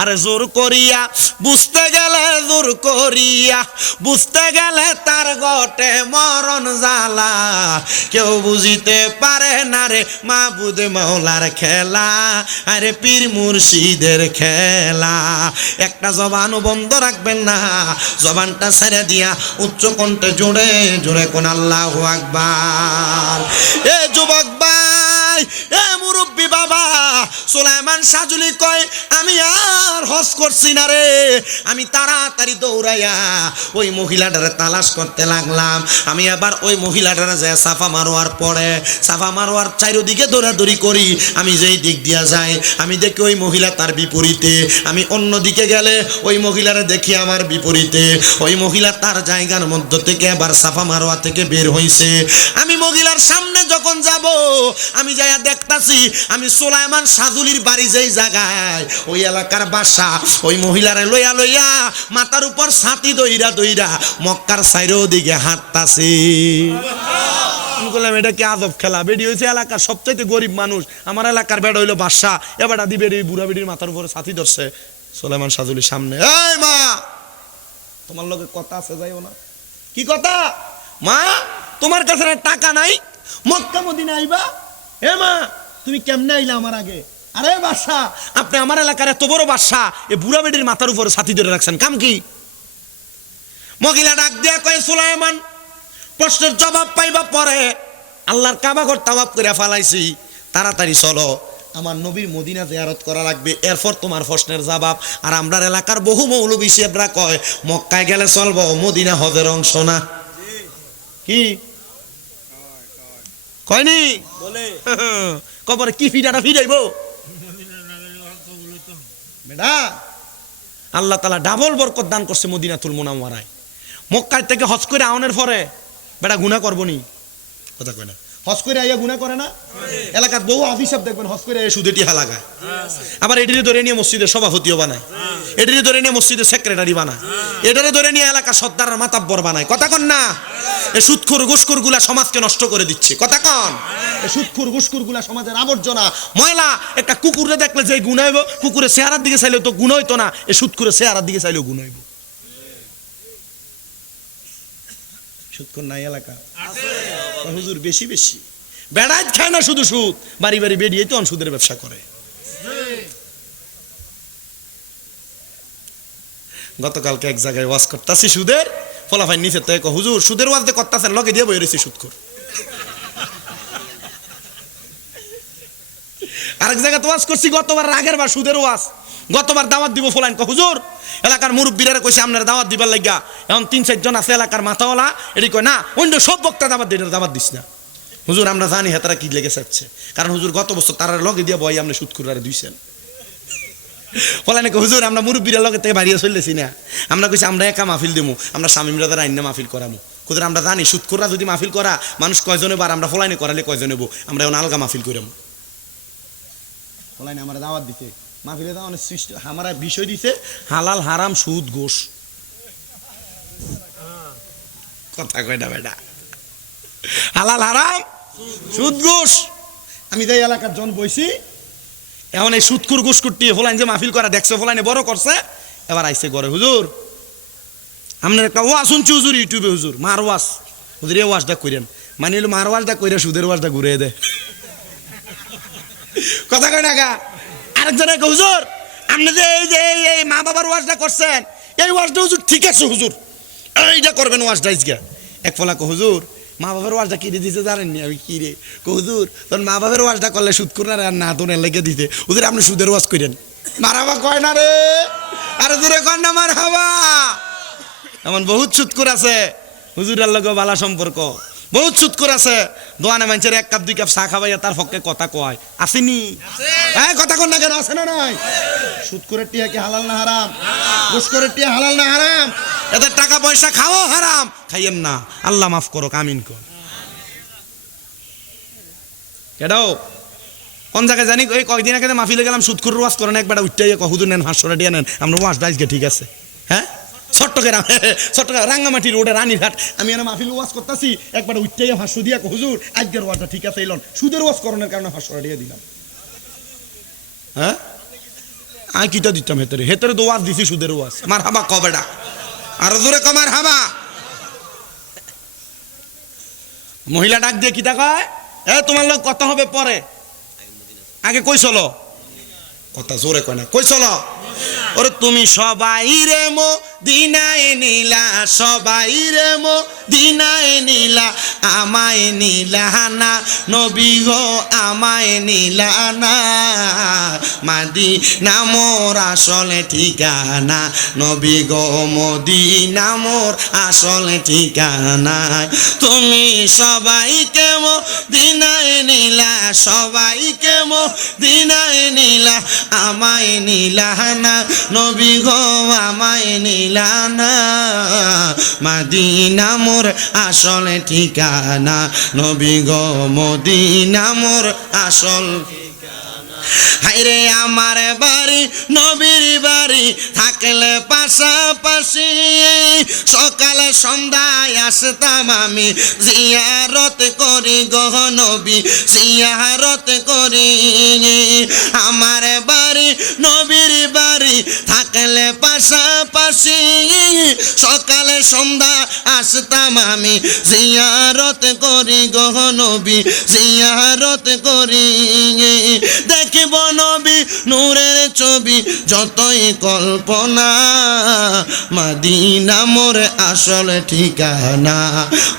আরে জোর করিয়া বুঝতে গেলে, জোর করিয়া বুঝতে গেলে তার গটে মরণ জ্বালা। কেউ বুঝিতে পারে না রে মাবুদ মাওলার খেলা, আরে পীর মুর্শিদের খেলা। একটা জবানও বন্ধ রাখবেন না, জবানটা ছেড়ে দিয়া উচ্চ কণ্ঠে জোরে জোরে কোন আল্লাহু আকবার। এ যুবক ভাই, এ মুরব্বী বাবা, সুলাইমান সাজুলি কয় আমি আর হজ করছি না রে, আমি তাড়াতাড়ি দৌড়াইয়া ওই মহিলাটারে তালাশ করতে লাগলাম। আমি আবার ওই মহিলাটারে যায় সাফা মারোয়ার পরে সাফা মারোয়ার চারিদিকে দৌড়াদৌড়ি করি। আমি যেই দিক দিয়া যাই আমি দেখি ওই মহিলা তার বিপরীতে, আমি অন্য দিকে গেলে ওই মহিলারে দেখি আমার বিপরীতে। ওই মহিলা তার জায়গার মধ্য থেকে আবার সাফা মারোয়া থেকে বের হইছে। আমি মহিলার সামনে যখন যাব আমি যাইয়া দেখতাছি আমি সুলাইমান সাজুলির বাড়ি যেই জায়গায় ওই এলাকার বাসা, ওই মহিলারে লইয়া লইয়া মাথার উপর ছাতি দইরা দইরা মক্কার সাইরের দিকে হাঁটতাছি। আমি বললাম এটা কি আজব খেলা, বেডি হয়েছে এলাকার সবচাইতে গরিব মানুষ, আমার এলাকার বেড়া হইলো বাসা, এবারটা দি বেড়ি বুড়া বেডির মাথার উপরে ছাতি ধরছে সুলাইমান সাজুলির সামনে। এই মা তোমার লগে কথা আছে, যাইও না। কি কথা? মা তোমার কাছে টাকা নাই, মক্কা মদিনা আইবা? এ মা তুমি কেমনে আইলা আমার আগে? আরে বাদশা আপনি আমার এলাকার এত বড় বাদশা, এ বুড়া বেডির মাথার উপরে ছাতি ধরে রাখছেন, কাম কি? মহিলা ডাক দিয়া কয় সুলাইমান প্রশ্নের জবাব পাইবা পরে, আল্লাহর কাবা ঘর তাওয়াফ করে ফালাইছি, তাড়াতাড়ি চলো আমার নবীর মদিনা জিয়ারত করা লাগবে, এরপর তোমার প্রশ্নের জবাব। আর আমরার এলাকার বহু মৌলবী সাহেবরা কয় মক্কায় গেলে চলবো, মদিনা হজের অংশ না। কি কয়নি বলে কবরে কি ফিডাটা ফিরাইবো বেটা? আল্লাহ তাআলা ডাবল বরকত দান করছে মদিনাতুল মুনাওয়ারায়। মক্কায় থেকে হজ করে আওনের পরে বেটা গুনাহ করবনি, কথা কয় না? হজ করে আইয়া গুনাহ করে না? এলাকার বহু অফিসার দেখবেন হজ করে সুদে টিহা লাগায়, আবার এটারে ধরে নিয়ে মসজিদের সভাপতিও বানায়, এটারে ধরে নিয়ে মসজিদের সেক্রেটারি বানায়, এটারে ধরে নিয়ে এলাকার সর্দারের মাতাব্বর বানায়, কথা কন না? এই সুদখোর ঘুষখোর গুলা সমাজকে নষ্ট করে দিচ্ছে, কথা কন? এই সুদখোর ঘুষখোর গুলা সমাজের আবর্জনা ময়লা। একটা কুকুরে দেখলে যে গুনাহ হইব, কুকুরের চেহারার দিকে চাইলেও তো গুনাহ হইতো না, এই সুদখোরের চেহারার দিকে চাইলেও গুনাহ হইব। সুদখোর নাই এলাকা হুজুর? বেশি বেশি বেড়াই খায় না শুধু সুদ, বাড়ি বাড়ি বেরিয়ে তো সুদের ব্যবসা করে। গতকালকে এক জায়গায় ওয়াজ করতেছি সুদের, ফলাফাই নিচে তো হুজুর সুদের ওয়াজ দিয়ে করতেছেন, লগে দিয়ে বই রয়েছে সুদখোর। আরেক জায়গায় তো ওয়াজ করছি গতবার, রাগের বার সুদের ওয়াজ, গতবার দাওয়াত দিব ফলাইন হুজুর এলাকার মুরব্বীরা কইছে আপনার দাওয়াত দিবার লাগিয়া, এখন 3-4 জন আছে এলাকার মাথাওয়ালা, এটি কয় না অন্য সব বক্তা দাওয়াত দিয়ে দাওয়াত দিস না। হুজুর আমরা জানি হেতারা কি লেগে যাচ্ছে, কারণ হুজুর গত বছর তারা লগে দিয়ে বই আপনি সুদখোরারে দুইছেন। ফলাইন হুজুর আমরা মুরব্বীরা লগে থেকে বাড়িয়ে চলতেছি না, আমরা কইছি আমরা একা মাহফিল দেবো, আমরা স্বামী মিরাদার আইনা মাহফিল করামো। হুজুর আমরা জানি সুদখোররা যদি মাহফিল করা মানুষ কয়জনে বার, আমরা ফলাইনে করালে কয়জনে বো, আমরা এখন আলগা মাহফিল করাম। ফলাইনে আমার দাওয়াত দিতে মাহফিলে দাও সৃষ্টি আমার বিষয় দিছে হালাল হারাম সুদ ঘোষ, কথা কয় না বেটা? হালাল হারাম সুদ ঘোষ। আমি যে এলাকার জন বইছি, এখন এই সুদখোর ঘুষখোর টিয়ে ফলাইন যে মাহফিল করা দেখছে, ফলাইনে বড় করছে, এবার আইসে ঘরে হুজুর আপনার একটা ওয়াজ শুনছি হুজুর ইউটিউবে, হুজুর মার ওয়াজ, হুজুর এই ওয়াজটা করেন, মানে হলো মার ওয়াজটা কইরা সুদের ওয়াজটা ঘুরে দেয়, কথা কয় না গা? আরেকজনে হুজুর আপনি যে এই যে এই মা বাবার ওয়াজটা করছেন, এই ওয়াজটা হুজুর ঠিক আছে হুজুর, এইটা করবেন ওয়াজটা ইজগা। এক ফলা হুজুর মা বাবার ওয়াজটা কি দিতে জানেননি? আমি কি রে হুজুর তোর মা বাবার ওয়াজটা করলে সুদ করে আর না তোর লেগে দিতে, হুজুর আপনি সুদের ওয়াজ করেন। মারাবা কয় না রে, আরে দূরে কর না মার হাবা। এমন বহুত সুদখোর আছে হুজুরের লগে ভালো সম্পর্ক, বহুত সুদখোর আছে দোয়ানে মানুষের 1 কাপ 2 কাপ চা খাওয়াইয়া তার পক্ষে কথা কয়, আসেনি? হ্যাঁ কথা কন না কেন? আছে না নাই? সুদখোরের টিয়া কি হালাল না হারাম? ঘুষখোরের টিয়া হালাল না হারাম? এদের টাকা পয়সা খাওয়া হারাম, খাইয়েন না, আল্লাহ মাফ করো, আমিন কর। কেডাও কোন জায়গায় জানি ওই কয়েকদিন আগে মাহফিলে গেলাম, সুদখোর ওয়াজ করেন, একবার উঠতে হুজুর নেন 500 টাকা নেন, আমরা ওয়াজ ডাইজকে ঠিক আছে। হ্যাঁ চট্টগ্রাম রাঙ্গামাটি রোডে রানীরহাট, আমি এনে মাহফিল ওয়াজ করতেছি, একবার উঠতে 500 দিয়া হুজুর আজকের ওয়াজটা ঠিক আছে, এলন সুদের ওয়াজ করণের কারণে 500 টাকা দিলাম। হ্যাঁ আমি কিটা দিতাম, হেতরে হেতরে তো ওয়াজ দিছি সুদের ওয়াজ। মার হাবা কবেডা, আর জোরে কমার হাবা। মহিলা ডাক দিয়ে কিটা কয়, এ তোমার লোক কত হবে পরে, আগে কই চলো, কথা জোরে কয় না, কই চলো। ওরে তুমি সবাই রে মদিনায় নিলা, সবাই রে মদিনায় নিলা, আমায় নিলা না নবী গো আমায় নিলা না, মদিনা মোর আসল ঠিকানা নবী গো মদিনা মোর আসল ঠিকানা তুমি সবাইকে মদিনায় নিলা সবাইকে মদিনায় নিলা আমায় নিলা না নবী গো আমায় নিলা না মদিনা মোর আসল ঠিকানা নবী গো মদিনা মোর আসল হায়রে আমার বাড়ি নবীর বাড়ি থাকলে পাশাপাশি সকালে সন্ধ্যায় আসতাম আমি জিয়ারত করি গো নবী জিয়ারত করি আমার বাড়ি নবীর বাড়ি থাকলে পাশাপাশি সকালে সন্ধ্যা আসতাম আমি জিয়ারত করি গো নবী জিয়ারত করি দেখিব নবী নূরের ছবি যতই কল্পনা মদিনা মোর আসল ঠিকানা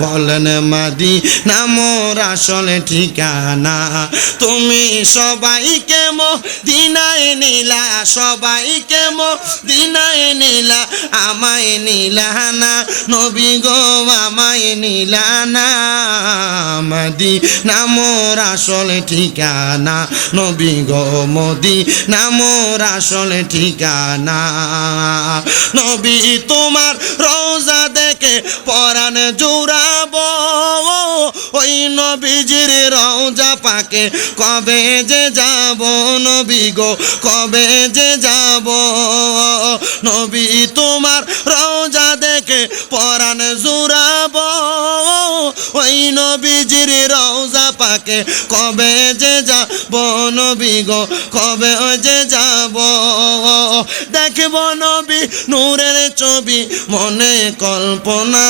বলেন মদিনা মোর আসল ঠিকানা তুমি সবাইকে মদিনায় নিলা সবাইকে মদিনায় নিলা আমায় নিলা না নবী গো আমায় নিলা না মদিনা মোর আসল ঠিকানা নবী গো মদিনা মোর আসল ঠিকানা নবী তোমার রওজা দেখে পরাণ জুড়াবো ওই নবীজির রওজা পাকে কবে যে যাব নবী গো কবে যে যাব নবী তোমার রওজা দেখে পরাণ জুড়াবো ওই নবীজির রওজা পাকে কবে যে যাব নবী গো কবে যে যাব দেখব নবী নূরের ছবি মনে কল্পনা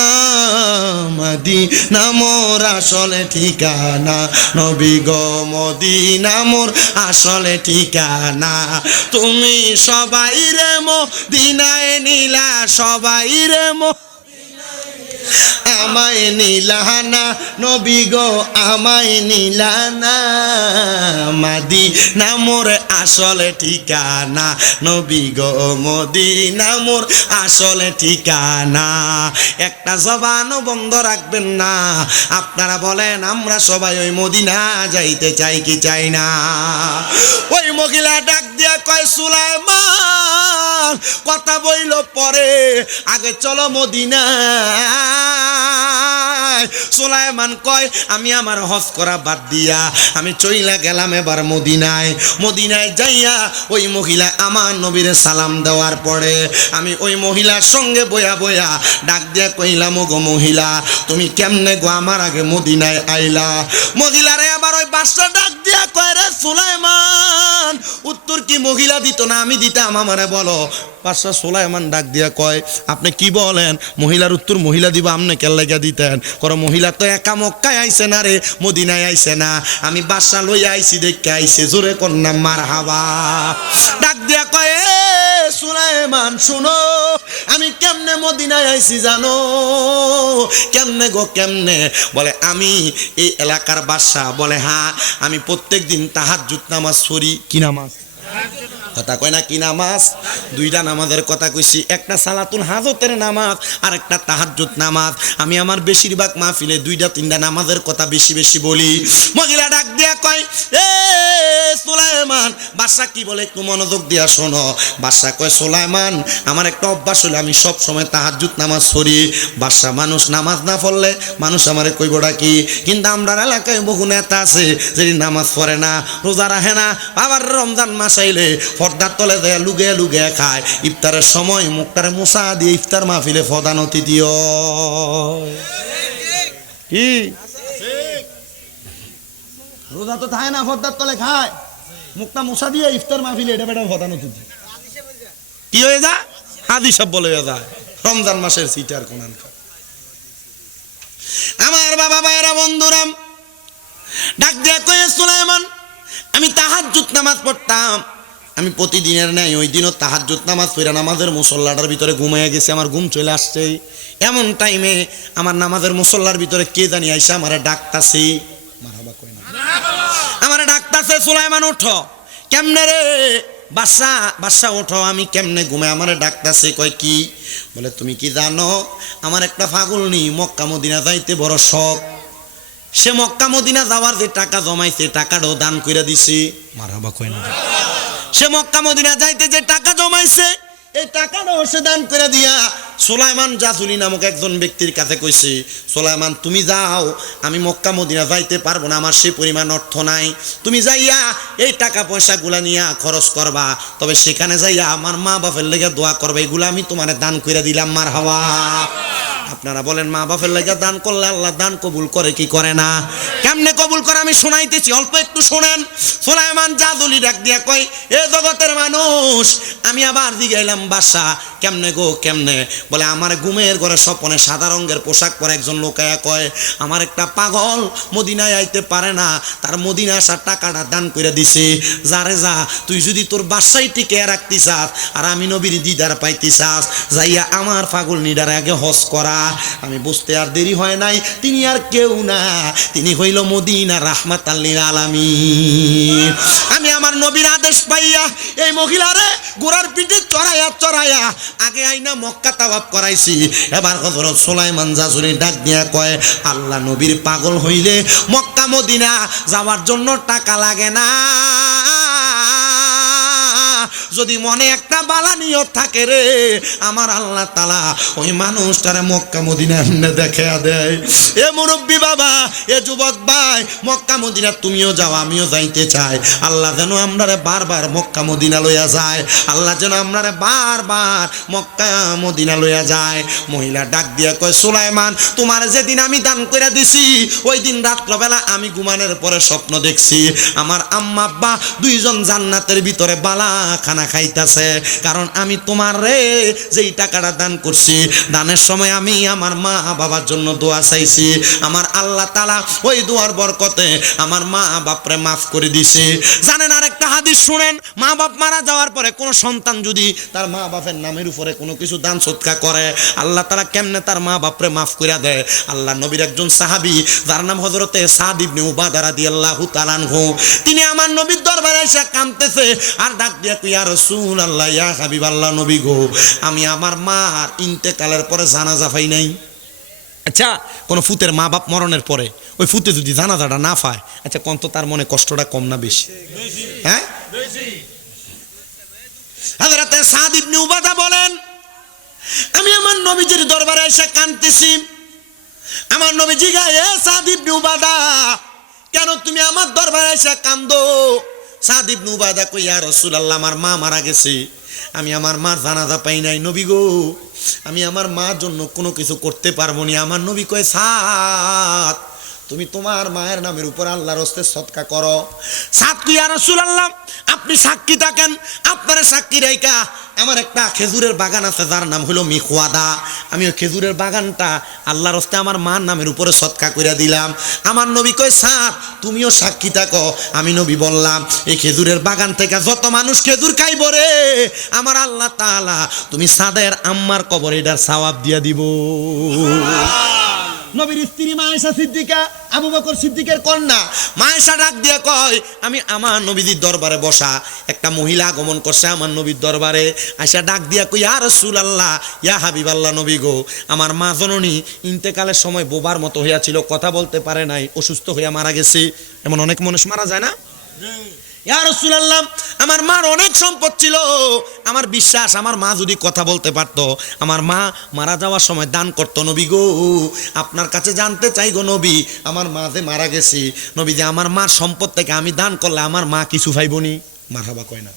মদিনা মোর আসল ঠিকানা নবী গো মদিনা মোর আসল ঠিকানা তুমি সবাই রে মদিনায় নিলা সবাই রে আমায় নিলানা নবী গো আমায় নিলানা মদিনা মোর আসল ঠিকানা নবী গো মদিনা মোর আসল ঠিকানা একটা জবানও বন্ধ রাখবেন না আপনারা বলেন আমরা সবাই ওই মদিনা যাইতে চাই কি চাই না ওই মহিলা ডাক দিয়া কয় সুলাইমান কথা বইল পরে আগে চলো মদিনা সুলাইমান কয় আমি আমার হজ করা বাদ দিয়া আমি চইলা গেলাম এবার মদিনায় মদিনায় যাইয়া ওই মহিলা আমার নবীর সালাম দেওয়ার পরে আমি ওই মহিলার সঙ্গে বয়া বয়া ডাক দিয়া কইলাম গো মহিলা তুমি কেমনে গো আমার আগে মদিনায় আইলা মহিলারে আবার ওই বাদশা ডাক দিয়া কয় রে সুলাইমান উত্তর কি মহিলা দিত না আমি দিতাম আমারে বলো বাদশা সুলাইমান ডাক দিয়া কয় আপনি কি বলেন মহিলার উত্তর মহিলা দিব আপনি কেন লাগা দিতেন করো মহিলা তো একা মক্কায় আইছে না রে মদিনায় আইছে না আমি বাদশা লইয়া আইছি দেখে আইছে জোরে কন্যা মারহাবা ডাক দিয়া কয় এ সুলাইমান শুনো আমি কেমনে মদিনায় আইছি জানো কেমনে গো কেমনে বলে আমি এই এলাকার বাদশা বলে হ্যাঁ আমি প্রত্যেক দিন তাহাজ্জুদ নামাজ পড়ি কি নামাজ কথা কয় না কি নামাজ দুইটা নামাজের কথা কইছি একটা সালাতুল হাজতের নামাজ আর একটা তাহাজ্জুদ নামাজ আমি আমার বেশিরভাগ মাহফিলে দুইটা তিনটা নামাজের কথা বেশি বেশি বলি মহিলা ডাক দিয়া কয় এ সুলাইমান বাদশা কি বলে একটু মনোযোগ দিয়া শোনো বাদশা কয় সুলাইমান আমার একটা অভ্যাস হলো আমি সব সময় তাহাজ্জুদ নামাজ পড়ি বাদশা মানুষ নামাজ না পড়লে মানুষ আমারে কইবটা কি কিন্তু আমরা এলাকায় বহু নেতা আছে যে নামাজ পড়ে না রোজা রাখে না আবার রমজান মাস আইলে পর্দার তলে দেয়া লুগে লুগে খায় ইফতারের সময় মুখটারে মুসা দিয়ে ইফতার মাহফিলে প্রধান অতিথি কি রোজা তো থাকে না পর্দার তলে খায় মুখটা মুসা দিয়ে ইফতার মাহফিলে এটা বেটা প্রধান অতিথি কি হয়ে যায় হাদি সব বলে যায় রমজান মাসের সিটার কোনান খায় আমার বাবা ভাইরা বন্ধুরাম ডাক দিয়া কয়ে সুলাইমান আমি তাহাজ্জুদ নামাজ পড়তাম আমি প্রতিদিনের ন্যায় ওই দিনও তাহাজ্জুদ নামাজ পড়া নামাজের মুসল্লাটার ভিতরে ঘুমাইয়া গেছে আমার ঘুম চলে আসছে এমন টাইমে আমার নামাজের মুসল্লার ভিতরে কে জানি আইসা আমার ডাকতাছে মারহাবা কই না আমার ডাকতাছে সুলাইমান ওঠো কেমনে রে বাদশা ওঠো, আমি কেমনে ঘুমে, আমারে ডাকতাছে, কয় কি? বলে তুমি কি জানো আমার একটা পাগলনি মক্কা মদিনা যাইতে বড় শখ, সে মক্কা মদিনা যাওয়ার যে টাকা জমাইছে টাকাটাও দান কইরা দিছে। মারহাবা কই না? সে মক্কা মদিনা যাইতে যে টাকা জমাইছে এই টাকাটাও সে দান করে দিয়া সুলাইমান জাজুলি নামক একজন ব্যক্তির কাছে কইছে, সুলাইমান তুমি যাও, আমি মক্কা মদিনা যাইতে পারবো না, আমার সেই পরিমাণ অর্থ নাই, তুমি যাইয়া এই টাকা পয়সাগুলা নিয়া খরচ করবা, তবে সেখানে যাইয়া আমার মা বাপের লেগে দোয়া করবে, এগুলা আমি তোমার দান করে দিলাম। মারহাবা। আপনারা বলেন মা বাপের লেগে দান করলে আল্লাহ দান কবুল করে কি করে না? কেমনে কবুল করে আমি শোনাইতেছি, অল্প একটু শোনেন। সুলাইমান জাদুলি ডাক দিয়া কয়, এ জগতের মানুষ, আমি আবার জিগাইলাম বাদশা কেমনে গো কেমনে? বলে আমার ঘুমের ঘরে স্বপনে সাদা রঙের পোশাক পরে একজন লোকায়া কয়, আমার একটা পাগল মদিনায় আইতে পারে না, তার মদিনা আসার টাকাটা দান করে দিছে, যারে যা তুই যদি তোর বাসায় টিকে রাখতে চাস আর আমি নবীর দিদার পাইতে চাস, যাইয়া আমার পাগল নিডার আগে হজ করা। আমি বুঝতে আর দেরি হয় নাই, তিনি আর কেউ না, তিনি হইল মদিনা রাহমাতাল লিল আলামিন। আমি আমার নবীর আদেশ পাইয়া এই মহিলারে গোড়ার পিঠে চড়াইয়া আগে আইনা মক্কা তাওয়াফ করাইছি। এবার হযরত সুলাইমান জাজুলি ডাক দিয়া কয়, আল্লাহ নবীর পাগল হইলে মক্কা মদিনা যাওয়ার জন্য টাকা লাগে না, যদি মনে একটা বালা নিয়ত থাকে রে আমার আল্লাহ তাআলা ওই মানুষটারে মক্কা মদিনা এমনে দেখায়া দেয়। এ মুরব্বী বাবা, এ যুবক ভাই, মক্কা মদিনা তুমিও যাও, আমিও যাইতে চাই। আল্লাহ যেন আমরারে বারবার মক্কা মদিনা লইয়া যায়, আল্লাহ যেন আমরারে বারবার মক্কা মদিনা লইয়া যায়। মহিলা ডাক দিয়া কয়, সুলাইমান তোমার যেদিন আমি দান করে দিছি ওই দিন রাত্রবেলা আমি ঘুমানোর পরে স্বপ্ন দেখছি আমার আম্মা আব্বা দুইজন জান্নাতের ভিতরে বালা খানা খাইতাছে, কারণ আমি তোমার রে যেই টাকাটা দান করছি, দানের সময় আমি আমার মা বাবার জন্য দোয়া চাইছি, আমার আল্লাহ তাআলা ওই দোয়ার বরকতে আমার মা বাপরে মাফ করে দিছে। জানেন আরেকটা হাদিস শুনেন, মা বাপ মারা যাওয়ার পরে কোন সন্তান যদি তার মা বাপের নামের উপরে কোনো কিছু দান সদকা করে, আল্লাহ তাআলা কেমনে তার মা বাপরে মাফ করে দেয়। আল্লাহ নবীর একজন সাহাবী যার নাম হযরতে সাদ ইবনে উবাদা রাদিয়াল্লাহু তাআলা আনহু, তিনি আমার নবীর দরবারে এসে কাঁদতেছে আর ডাক দিয়া কই, ইয়া রাসূলুল্লাহ, ইয়া হাবিবাল্লাহ, নবী গো, আমি আমার মার ইন্তেকালের পরে জানাজা পাই নাই। আচ্ছা, কোন ফুতের মা বাপ মরণের পরে ওই ফুতে যদি জানাজাটা না পায়, আচ্ছা কোন তো তার মনে কষ্টটা কম না বেশি? হ্যাঁ, হযরতে সাদ ইবনে উবাদা বলেন, আমি আমার নবীজির দরবারে এসে কাঁদতেছি। আমার নবী জিগায়, এ সাদ ইবনে উবাদা, কেন তুমি আমার দরবারে এসে কান্দো? সাদ ইবনে উবাদা কই, ইয়া রাসূলুল্লাহ, আমার মা মারা গেছে, আমি আমার মার জানাজা পাই নাই, নবী গো, আমি আমার মার জন্য কোনো কিছু করতে পারবো না। আমার নবী কয়, সাদ তুমি তোমার মায়ের নামের উপর আল্লাহর হস্তে সদকা করো। সাদ কই, ইয়া রাসূলুল্লাহ, আপনি সাক্ষী থাকেন, আপনার সাক্ষী রাইকা আমার একটা খেজুরের বাগান আছে যার নাম হলো মিখওয়াদা, আমি ওই খেজুরের বাগানটা আল্লাহর হস্তে আমার মার নামের উপরে সদকা কইরা দিলাম। আমার নবী কয়, সাদ তুমিও সাক্ষী থাকো। আমি নবী বললাম, এই খেজুরের বাগান থেকে যত মানুষ খেজুর খাইব রে আমার আল্লাহ তাআলা তুমি সাদের আম্মার কবরে এটার সওয়াব দিয়া দিব। নবীর স্ত্রী মা আয়েশা সিদ্দিকা, আবু বকর সিদ্দিকের কন্যা মা আয়েশা ডাক দিয়ে কয়, আমি আমার নবীজির দরবারে বসা, একটা মহিলা আগমন করছে আমার নবীর দরবারে। আয়েশা ডাক দিয়া কই, ইয়া রাসূলুল্লাহ, ইয়া হাবিবাল্লাহ, নবী গো, আমার মা জননী ইন্তেকালের সময় বোবার মতো হইয়াছিল, কথা বলতে পারে নাই, অসুস্থ হইয়া মারা গেছে। এমন অনেক মানুষ মারা যায় না? ইয়া রাসূলুল্লাহ, আমার মার অনেক সম্পদ ছিল, আমার বিশ্বাস আমার মা যদি কথা বলতে পারতো, আমার মা মারা যাওয়ার সময় দান করতো। নবী গো, আপনার কাছে জানতে চাই গো নবী, আমার মা যে মারা গেছে, নবী যে আমার মার সম্পদ থেকে আমি দান করলে আমার মা কিছু পাইবনি? মারহাবা কয় না?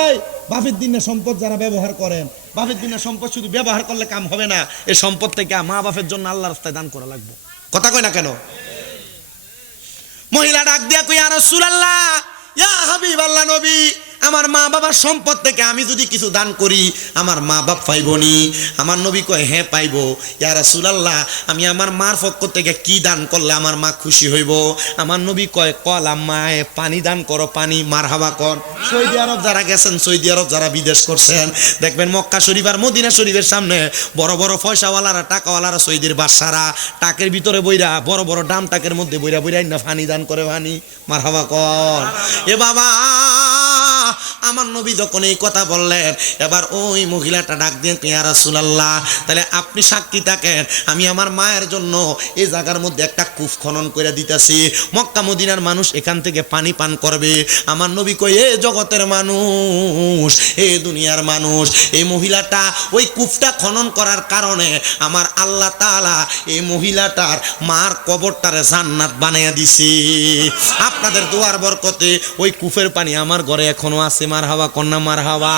এই বাপের দিনে সম্পদ যারা ব্যবহার করেন, বাপের দিনে সম্পদ শুধু ব্যবহার করলে কাম হবে না, এই সম্পদ থেকে মা বাপের জন্য আল্লাহর রাস্তায় দান করা লাগবে। কথা কয় না কেন? মহিলা ডাক দিয়া কই, ইয়া রাসূলুল্লাহ, ইয়া হাবিবাল্লাহ, নবী, আমার মা বাবার সম্পদ থেকে আমি যদি কিছু দান করি আমার মা বাপ পাইবনি? আমার নবী কয় হ্যাঁ পাইব। ইয়া রাসূলুল্লাহ, আমি আমার মার পক্ষ থেকে কি দান করলে আমার মা খুশি হইব? আমার নবী কয় কল আম্মায় পানি দান করো, পানি মারহাবা কর। সৌদি আরব যারা গেছেন, সৌদি আরব যারা বিদেশ করছেন, দেখবেন মক্কা শরীফ আর মদিনা শরীফের সামনে বড় বড় পয়সাওয়ালারা, টাকাওয়ালারা, সৌদির বাদশারা টাকের ভিতরে বইরা, বড় বড় ডাম টাকের মধ্যে বইরা বইরা না পানি দান করে, পানি মারহাবা কর। এ বাবা, আমার নবী যখন এই কথা বললেন, এবার ওই মহিলাটা ডাক দিয়ে ইয়া রাসূলুল্লাহ, তাহলে আপনি সাক্ষী থাকেন, আমি আমার মায়ের জন্য এই জায়গার মধ্যে একটা কূপ খনন করে দিতেছি, মক্কা মদিনার মানুষ এখান থেকে পানি পান করবে। আমার নবী কই, এ জগতের মানুষ, এ দুনিয়ার মানুষ, এই মহিলাটা ওই কূপটা খনন করার কারণে আমার আল্লাহ তাআলা এই মহিলাটার মার কবরটারে জান্নাত বানাইয়া দিছি। আপনাদের দোয়ার বরকতে ওই কূপের পানি আমার ঘরে এখনো আছে। মারহাবা কন্যা মারহাবা।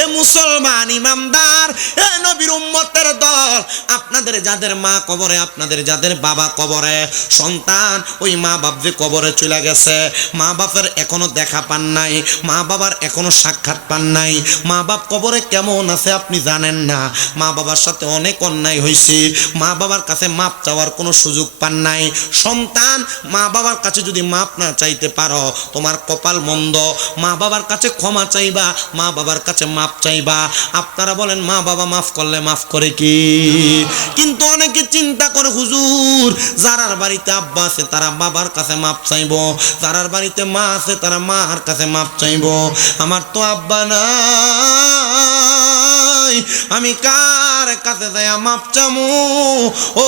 এ মুসলমান ইমানদার, এ নবীর উম্মতের দল, আপনাদের যাদের মা কবরে, আপনাদের যাদের বাবা কবরে, সন্তান ওই মা বাপ যে কবরে চলে গেছে, মা বাপের এখনো দেখা পান নাই, মা বাবার এখনো সাক্ষাৎ পান নাই, মা বাপ কবরে কেমন আছে আপনি জানেন না, মা বাবার সাথে অনেক অন্যায় হয়েছে, মা বাবার কাছে মাপ চাওয়ার কোনো সুযোগ পান নাই। সন্তান মা বাবার কাছে যদি মাপ না চাইতে পারো, তোমার কপাল মন্দ। মা বাবার কাছে ক্ষমা চাইবা, মা বাবার কাছে মাপ চাইবা। আপনারা বলেন মা বাবা মাফ করলে মাফ করে কি? কিন্তু অনেকে চিন্তা করে হুজুর, যারার বাড়িতে আব্বা আছে তারা বাবার কাছে মাপ চাইবো, যারার বাড়িতে মা আছে তারা মার কাছে মাপ চাইবো। আমার তো আব্বা নাই, আমি কার কাছে যাই মাপ চামু? ও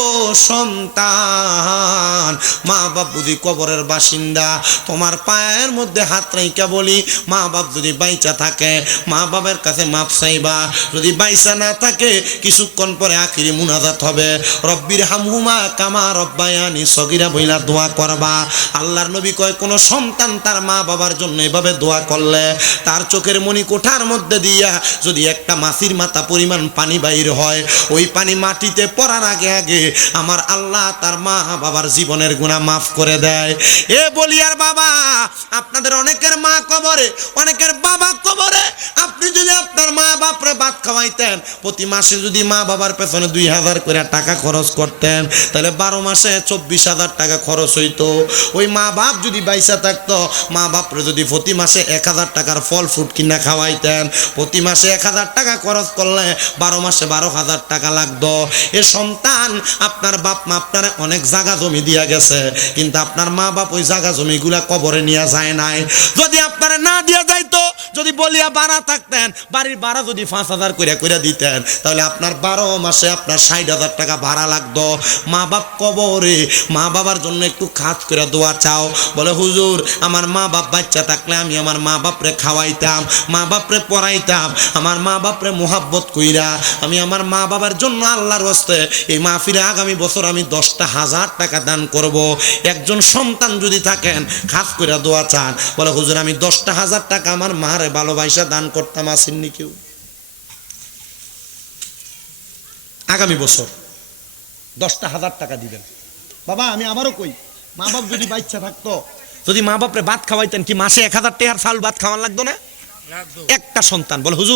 সন্তান, মা বাপ বুঝি কবরের বাসিন্দা, তোমার পায়ের মধ্যে হাত রাইকা বলি, মা বাপ যদি বাইচা থাকে মা বাবার কাছে মাপ চাইবা, যদি বাইচা না থাকে কিছুক্ষণ পরে আখিরি মুনাজাত হবে, রব্বির হামহুমা কামা রব্বায়ানি সগীরা বইলা দোয়া করবা। আল্লাহর নবী কয়, কোন সন্তান তার মা বাবার জন্য এভাবে দোয়া করলে তার চোখের মনি কোঠার মধ্যে দিয়া যদি একটা মাছির মাথা পরিমাণ পানি বাইর হয়, ওই পানি মাটিতে পড়ার আগে আগে আমার আল্লাহ তার মা বাবার জীবনের গুনাহ মাফ করে দেয়। এ বলিয়ার বাবা, আপনাদের অনেকের মা কবরে, অনেকের বাবা কবরে। আপনি যদি আপনার মা বাপরে ভাত খাওয়াইতেন, প্রতি মাসে যদি মা বাবার পেছনে 2000 করে টাকা খরচ করতেন, তাহলে 12 মাসে 24,000 টাকা খরচ হইতো। ওই মা বাপ যদি বাইসা থাকতো, মা বাপরে যদি প্রতি মাসে 1000 টাকার ফল ফ্রুট কিনা খাওয়াইতেন, প্রতি মাসে 1000 টাকা খরচ করলে 12 মাসে 12,000 টাকা লাগতো। এ সন্তান, আপনার বাপ মা আপনার অনেক জায়গা জমি দিয়া গেছে, কিন্তু আপনার মা বাপ ওই জায়গা জমিগুলা কবরে নিয়ে যায় নাই। যদি আপনারা না দিয়া যাইতো, যদি বলিয়া ভাড়া থাকতেন, বাড়ির ভাড়া যদি 5,000 করে দিতেন, তাহলে আপনার 12 মাসে আপনার 60,000 টাকা ভাড়া লাগতো। মা বাপ কবরে, মা বাবার জন্য একটু খাত করে দোয়া চাও। বলে হুজুর, আমার মা বাপ বাচ্চা থাকলে আমি আমার মা বাপরে খাওয়াইতাম, মা বাপরে পড়াইতাম, আমার মা বাপরে মোহাব্বত কইরা আমি আমার মা বাবার জন্য আল্লাহর হস্তে এই মাহফিলে আগামী বছর আমি 10,000 টাকা দান করব। একজন সন্তান যদি থাকেন খাস করে দোয়া চান, বলে হুজুর আমি 10,000 টাকা আমার মারে ভালোবাসা দান করতাম, আসেননি কেউ? আগামী বছর 10,000 টাকা দিবেন। বাবা আমি আবারও কই, মা বাপ যদি বাচ্চা থাকতো, যদি মা বাপরে ভাত খাওয়াইতেন, কি মাসে 1000 টাকার চাল ভাত খাওয়ান লাগতো না? একটা সন্তান বলে হুজুর